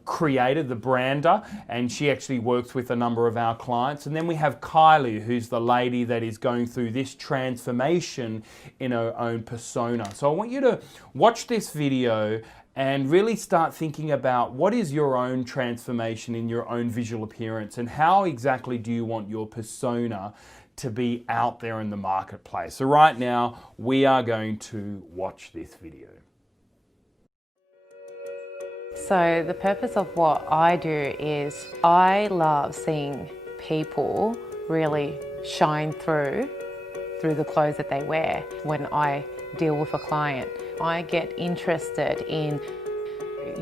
creator, the brander, and she actually works with a number of our clients. And then we have Kylie, who's the lady that is going through this transformation in her own persona. So I want you to watch this video and really start thinking about what is your own transformation in your own visual appearance, and how exactly do you want your persona to be out there in the marketplace. So right now, we are going to watch this video. So the purpose of what I do is I love seeing people really shine through the clothes that they wear. When I deal with a client, I get interested in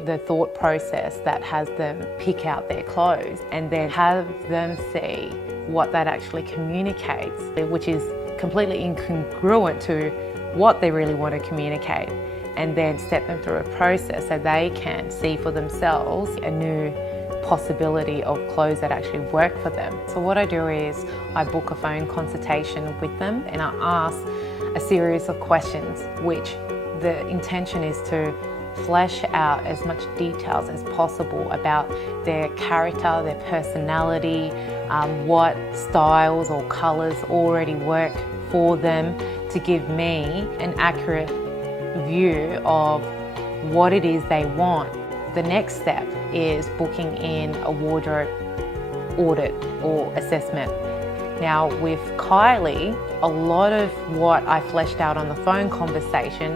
the thought process that has them pick out their clothes, and then have them see what that actually communicates, which is completely incongruent to what they really want to communicate, and then step them through a process so they can see for themselves a new possibility of clothes that actually work for them. So what I do is I book a phone consultation with them, and I ask a series of questions, which the intention is to flesh out as much details as possible about their character, their personality, what styles or colours already work for them, to give me an accurate view of what it is they want. The next step is booking in a wardrobe audit or assessment. Now with Kylie, a lot of what I fleshed out on the phone conversation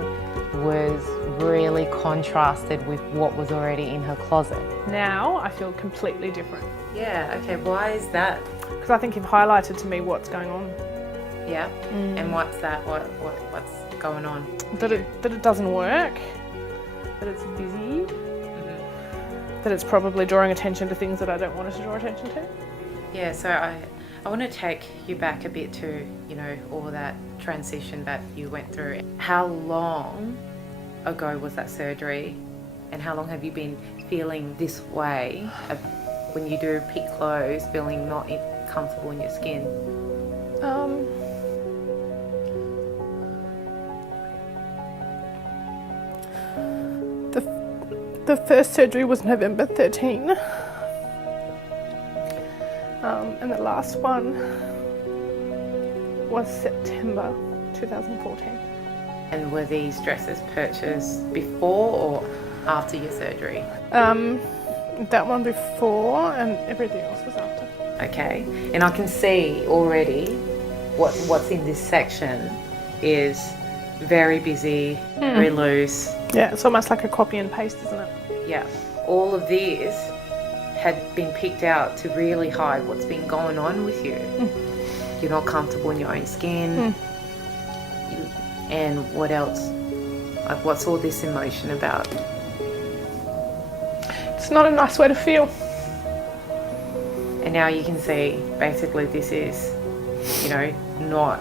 was really contrasted with what was already in her closet. Now I feel completely different. Yeah, okay, why is that? Because I think you've highlighted to me what's going on. Yeah, and what's that? What's going on? That it doesn't work, that it's busy, that it's probably drawing attention to things that I don't want it to draw attention to. Yeah, so I want to take you back a bit to, all that transition that you went through. How long ago was that surgery, And how long have you been feeling this way when you do pick clothes, feeling not comfortable in your skin? The first surgery was November 13, and the last one was September 2014. And were these dresses purchased before or after your surgery? That one before and everything else was after. Okay, and I can see already what's in this section is very busy, very loose. Yeah, it's almost like a copy and paste, isn't it? Yeah, all of these had been picked out to really hide what's been going on with you. You're not comfortable in your own skin. And what else? Like, what's all this emotion about? It's not a nice way to feel. And now you can see, basically, this is, you know, not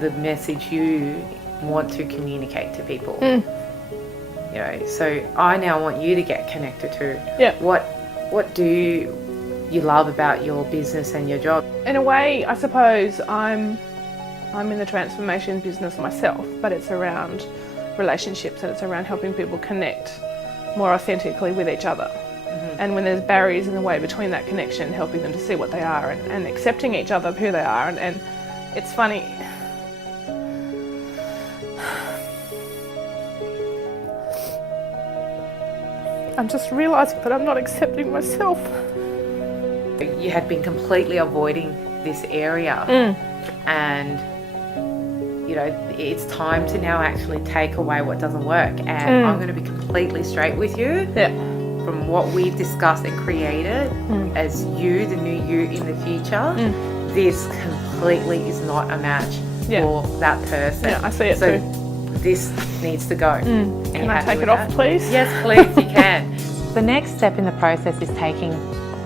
the message you want to communicate to people. You know, so I now want you to get connected to what do you love about your business and your job? In a way, I suppose I'm in the transformation business myself, but it's around relationships and it's around helping people connect more authentically with each other. And when there's barriers in the way between that connection, helping them to see what they are and accepting each other who they are. And it's funny. I'm just realising that I'm not accepting myself. You had been completely avoiding this area and you know, it's time to now actually take away what doesn't work. And I'm going to be completely straight with you. From what we've discussed and created as you, the new you in the future, this completely is not a match for that person. Yeah, I see it so too. This needs to go. Can I take it off, please? Yes, please, you can. The next step in the process is taking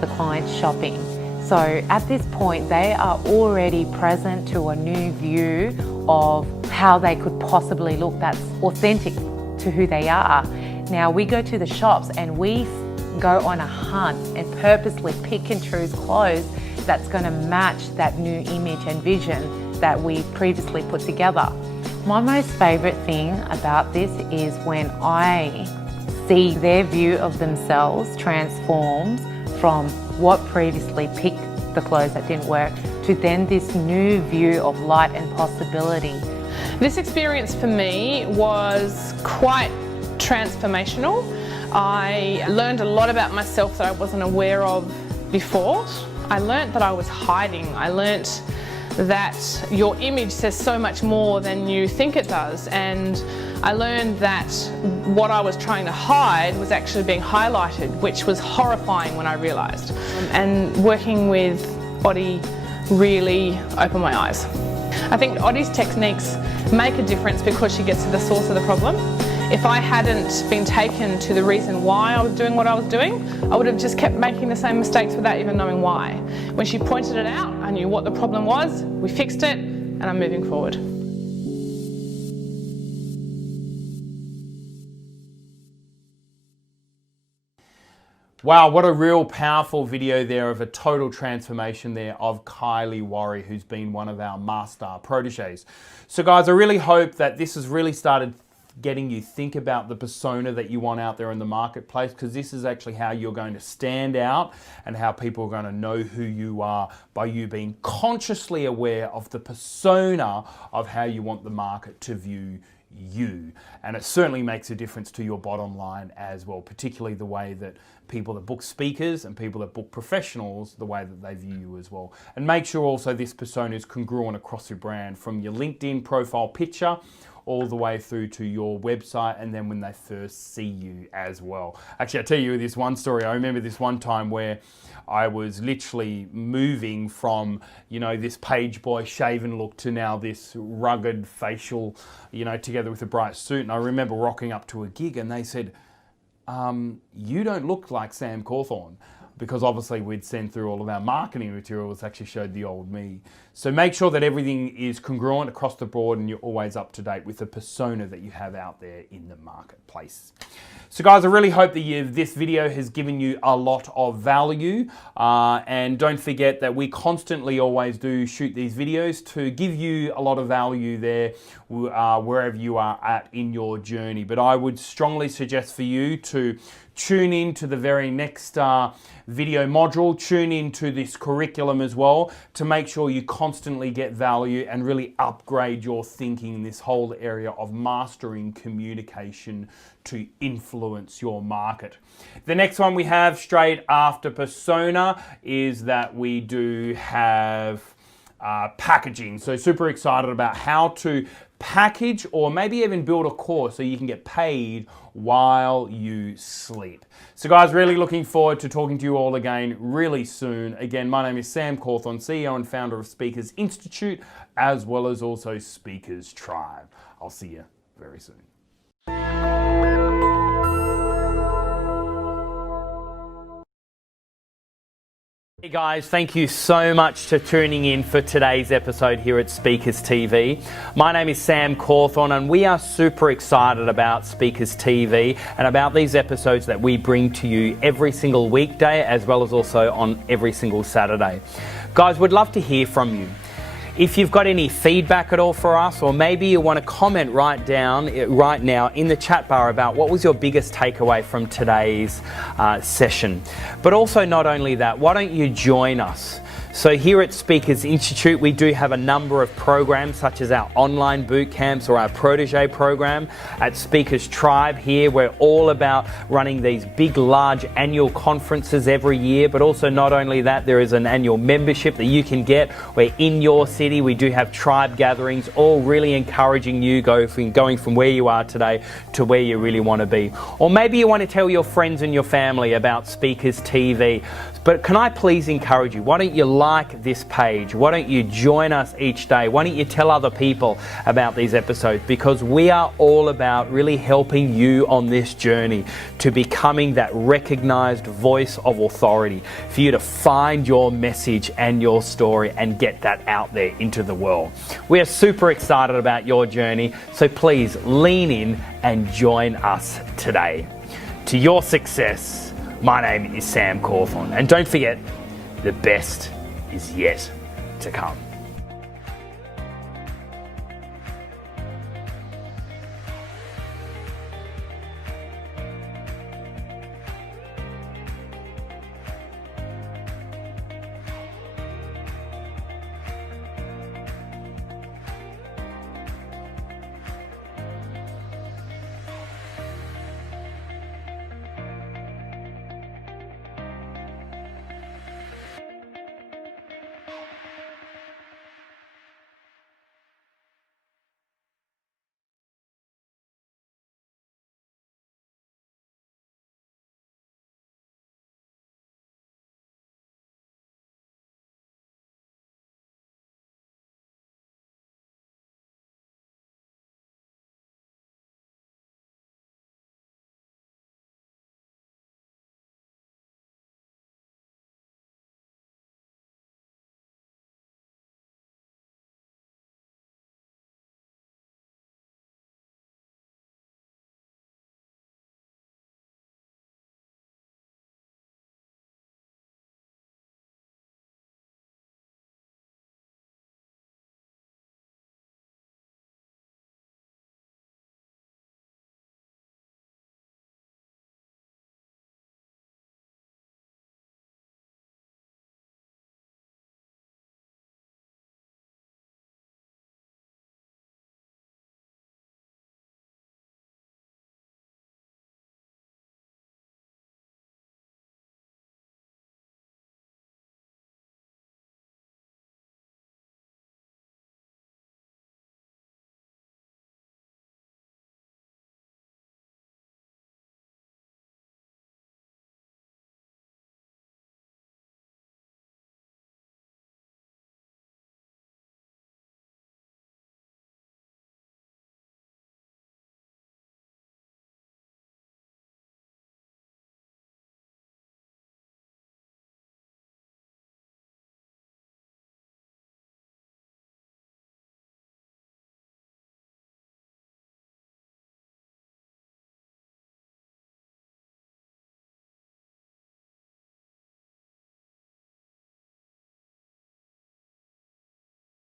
the client shopping. So at this point, they are already present to a new view of how they could possibly look that's authentic to who they are. Now we go to the shops and we go on a hunt and purposely pick and choose clothes that's going to match that new image and vision that we previously put together. My most favourite thing about this is when I see their view of themselves transforms from what previously picked the clothes that didn't work to then this new view of light and possibility. This experience for me was quite transformational. I learned a lot about myself that I wasn't aware of before. I learned that I was hiding. I learned that your image says so much more than you think it does, and I learned that what I was trying to hide was actually being highlighted, which was horrifying when I realised. And working with Oddie really opened my eyes. I think Oddie's techniques make a difference because she gets to the source of the problem. If I hadn't been taken to the reason why I was doing what I was doing, I would have just kept making the same mistakes without even knowing why. When she pointed it out, I knew what the problem was, we fixed it, and I'm moving forward. Wow, what a real powerful video there of a total transformation there of Kylie Worry, who's been one of our master proteges. So guys, I really hope that this has really started getting you think about the persona that you want out there in the marketplace, because this is actually how you're going to stand out and how people are going to know who you are, by you being consciously aware of the persona of how you want the market to view you. And it certainly makes a difference to your bottom line as well, particularly the way that people that book speakers and people that book professionals, the way that they view you as well. And make sure also this persona is congruent across your brand, from your LinkedIn profile picture all the way through to your website, and then when they first see you as well. Actually, I'll tell you this one story. I remember this one time where I was literally moving from, you know, this page boy shaven look to now this rugged facial, you know, together with a bright suit. And I remember rocking up to a gig and they said, you don't look like Sam Cawthorn. because obviously we'd send through all of our marketing material, which actually showed the old me. So make sure that everything is congruent across the board and you're always up to date with the persona that you have out there in the marketplace. So guys, I really hope that this video has given you a lot of value, and don't forget that we constantly always do shoot these videos to give you a lot of value there wherever you are at in your journey. But I would strongly suggest for you to tune in to the very next video module, tune into this curriculum as well, to make sure you constantly get value and really upgrade your thinking in this whole area of mastering communication to influence your market. The next one we have straight after persona is that we do have packaging. So super excited about how to package or maybe even build a course so you can get paid while you sleep. So guys, really looking forward to talking to you all again really soon. Again, my name is Sam Cawthorn, CEO and founder of Speakers Institute, as well as also Speakers Tribe. I'll see you very soon. Hey guys, thank you so much for tuning in for today's episode here at Speakers TV. My name is Sam Cawthorn and we are super excited about Speakers TV and about these episodes that we bring to you every single weekday as well as also on every single Saturday. Guys, we'd love to hear from you. If you've got any feedback at all for us, or maybe you want to comment right now in the chat bar about what was your biggest takeaway from today's session. But also not only that, why don't you join us? So here at Speakers Institute, we do have a number of programs such as our online boot camps or our protege program. At Speakers Tribe here, we're all about running these big, large annual conferences every year. But also not only that, there is an annual membership that you can get where in your city we do have tribe gatherings, all really encouraging you going from where you are today to where you really want to be. Or maybe you want to tell your friends and your family about Speakers TV. But can I please encourage you, why don't you like this page? Why don't you join us each day? Why don't you tell other people about these episodes? Because we are all about really helping you on this journey to becoming that recognized voice of authority, for you to find your message and your story and get that out there into the world. We are super excited about your journey, so please lean in and join us today. To your success, my name is Sam Cawthorn, and don't forget, the best is yet to come.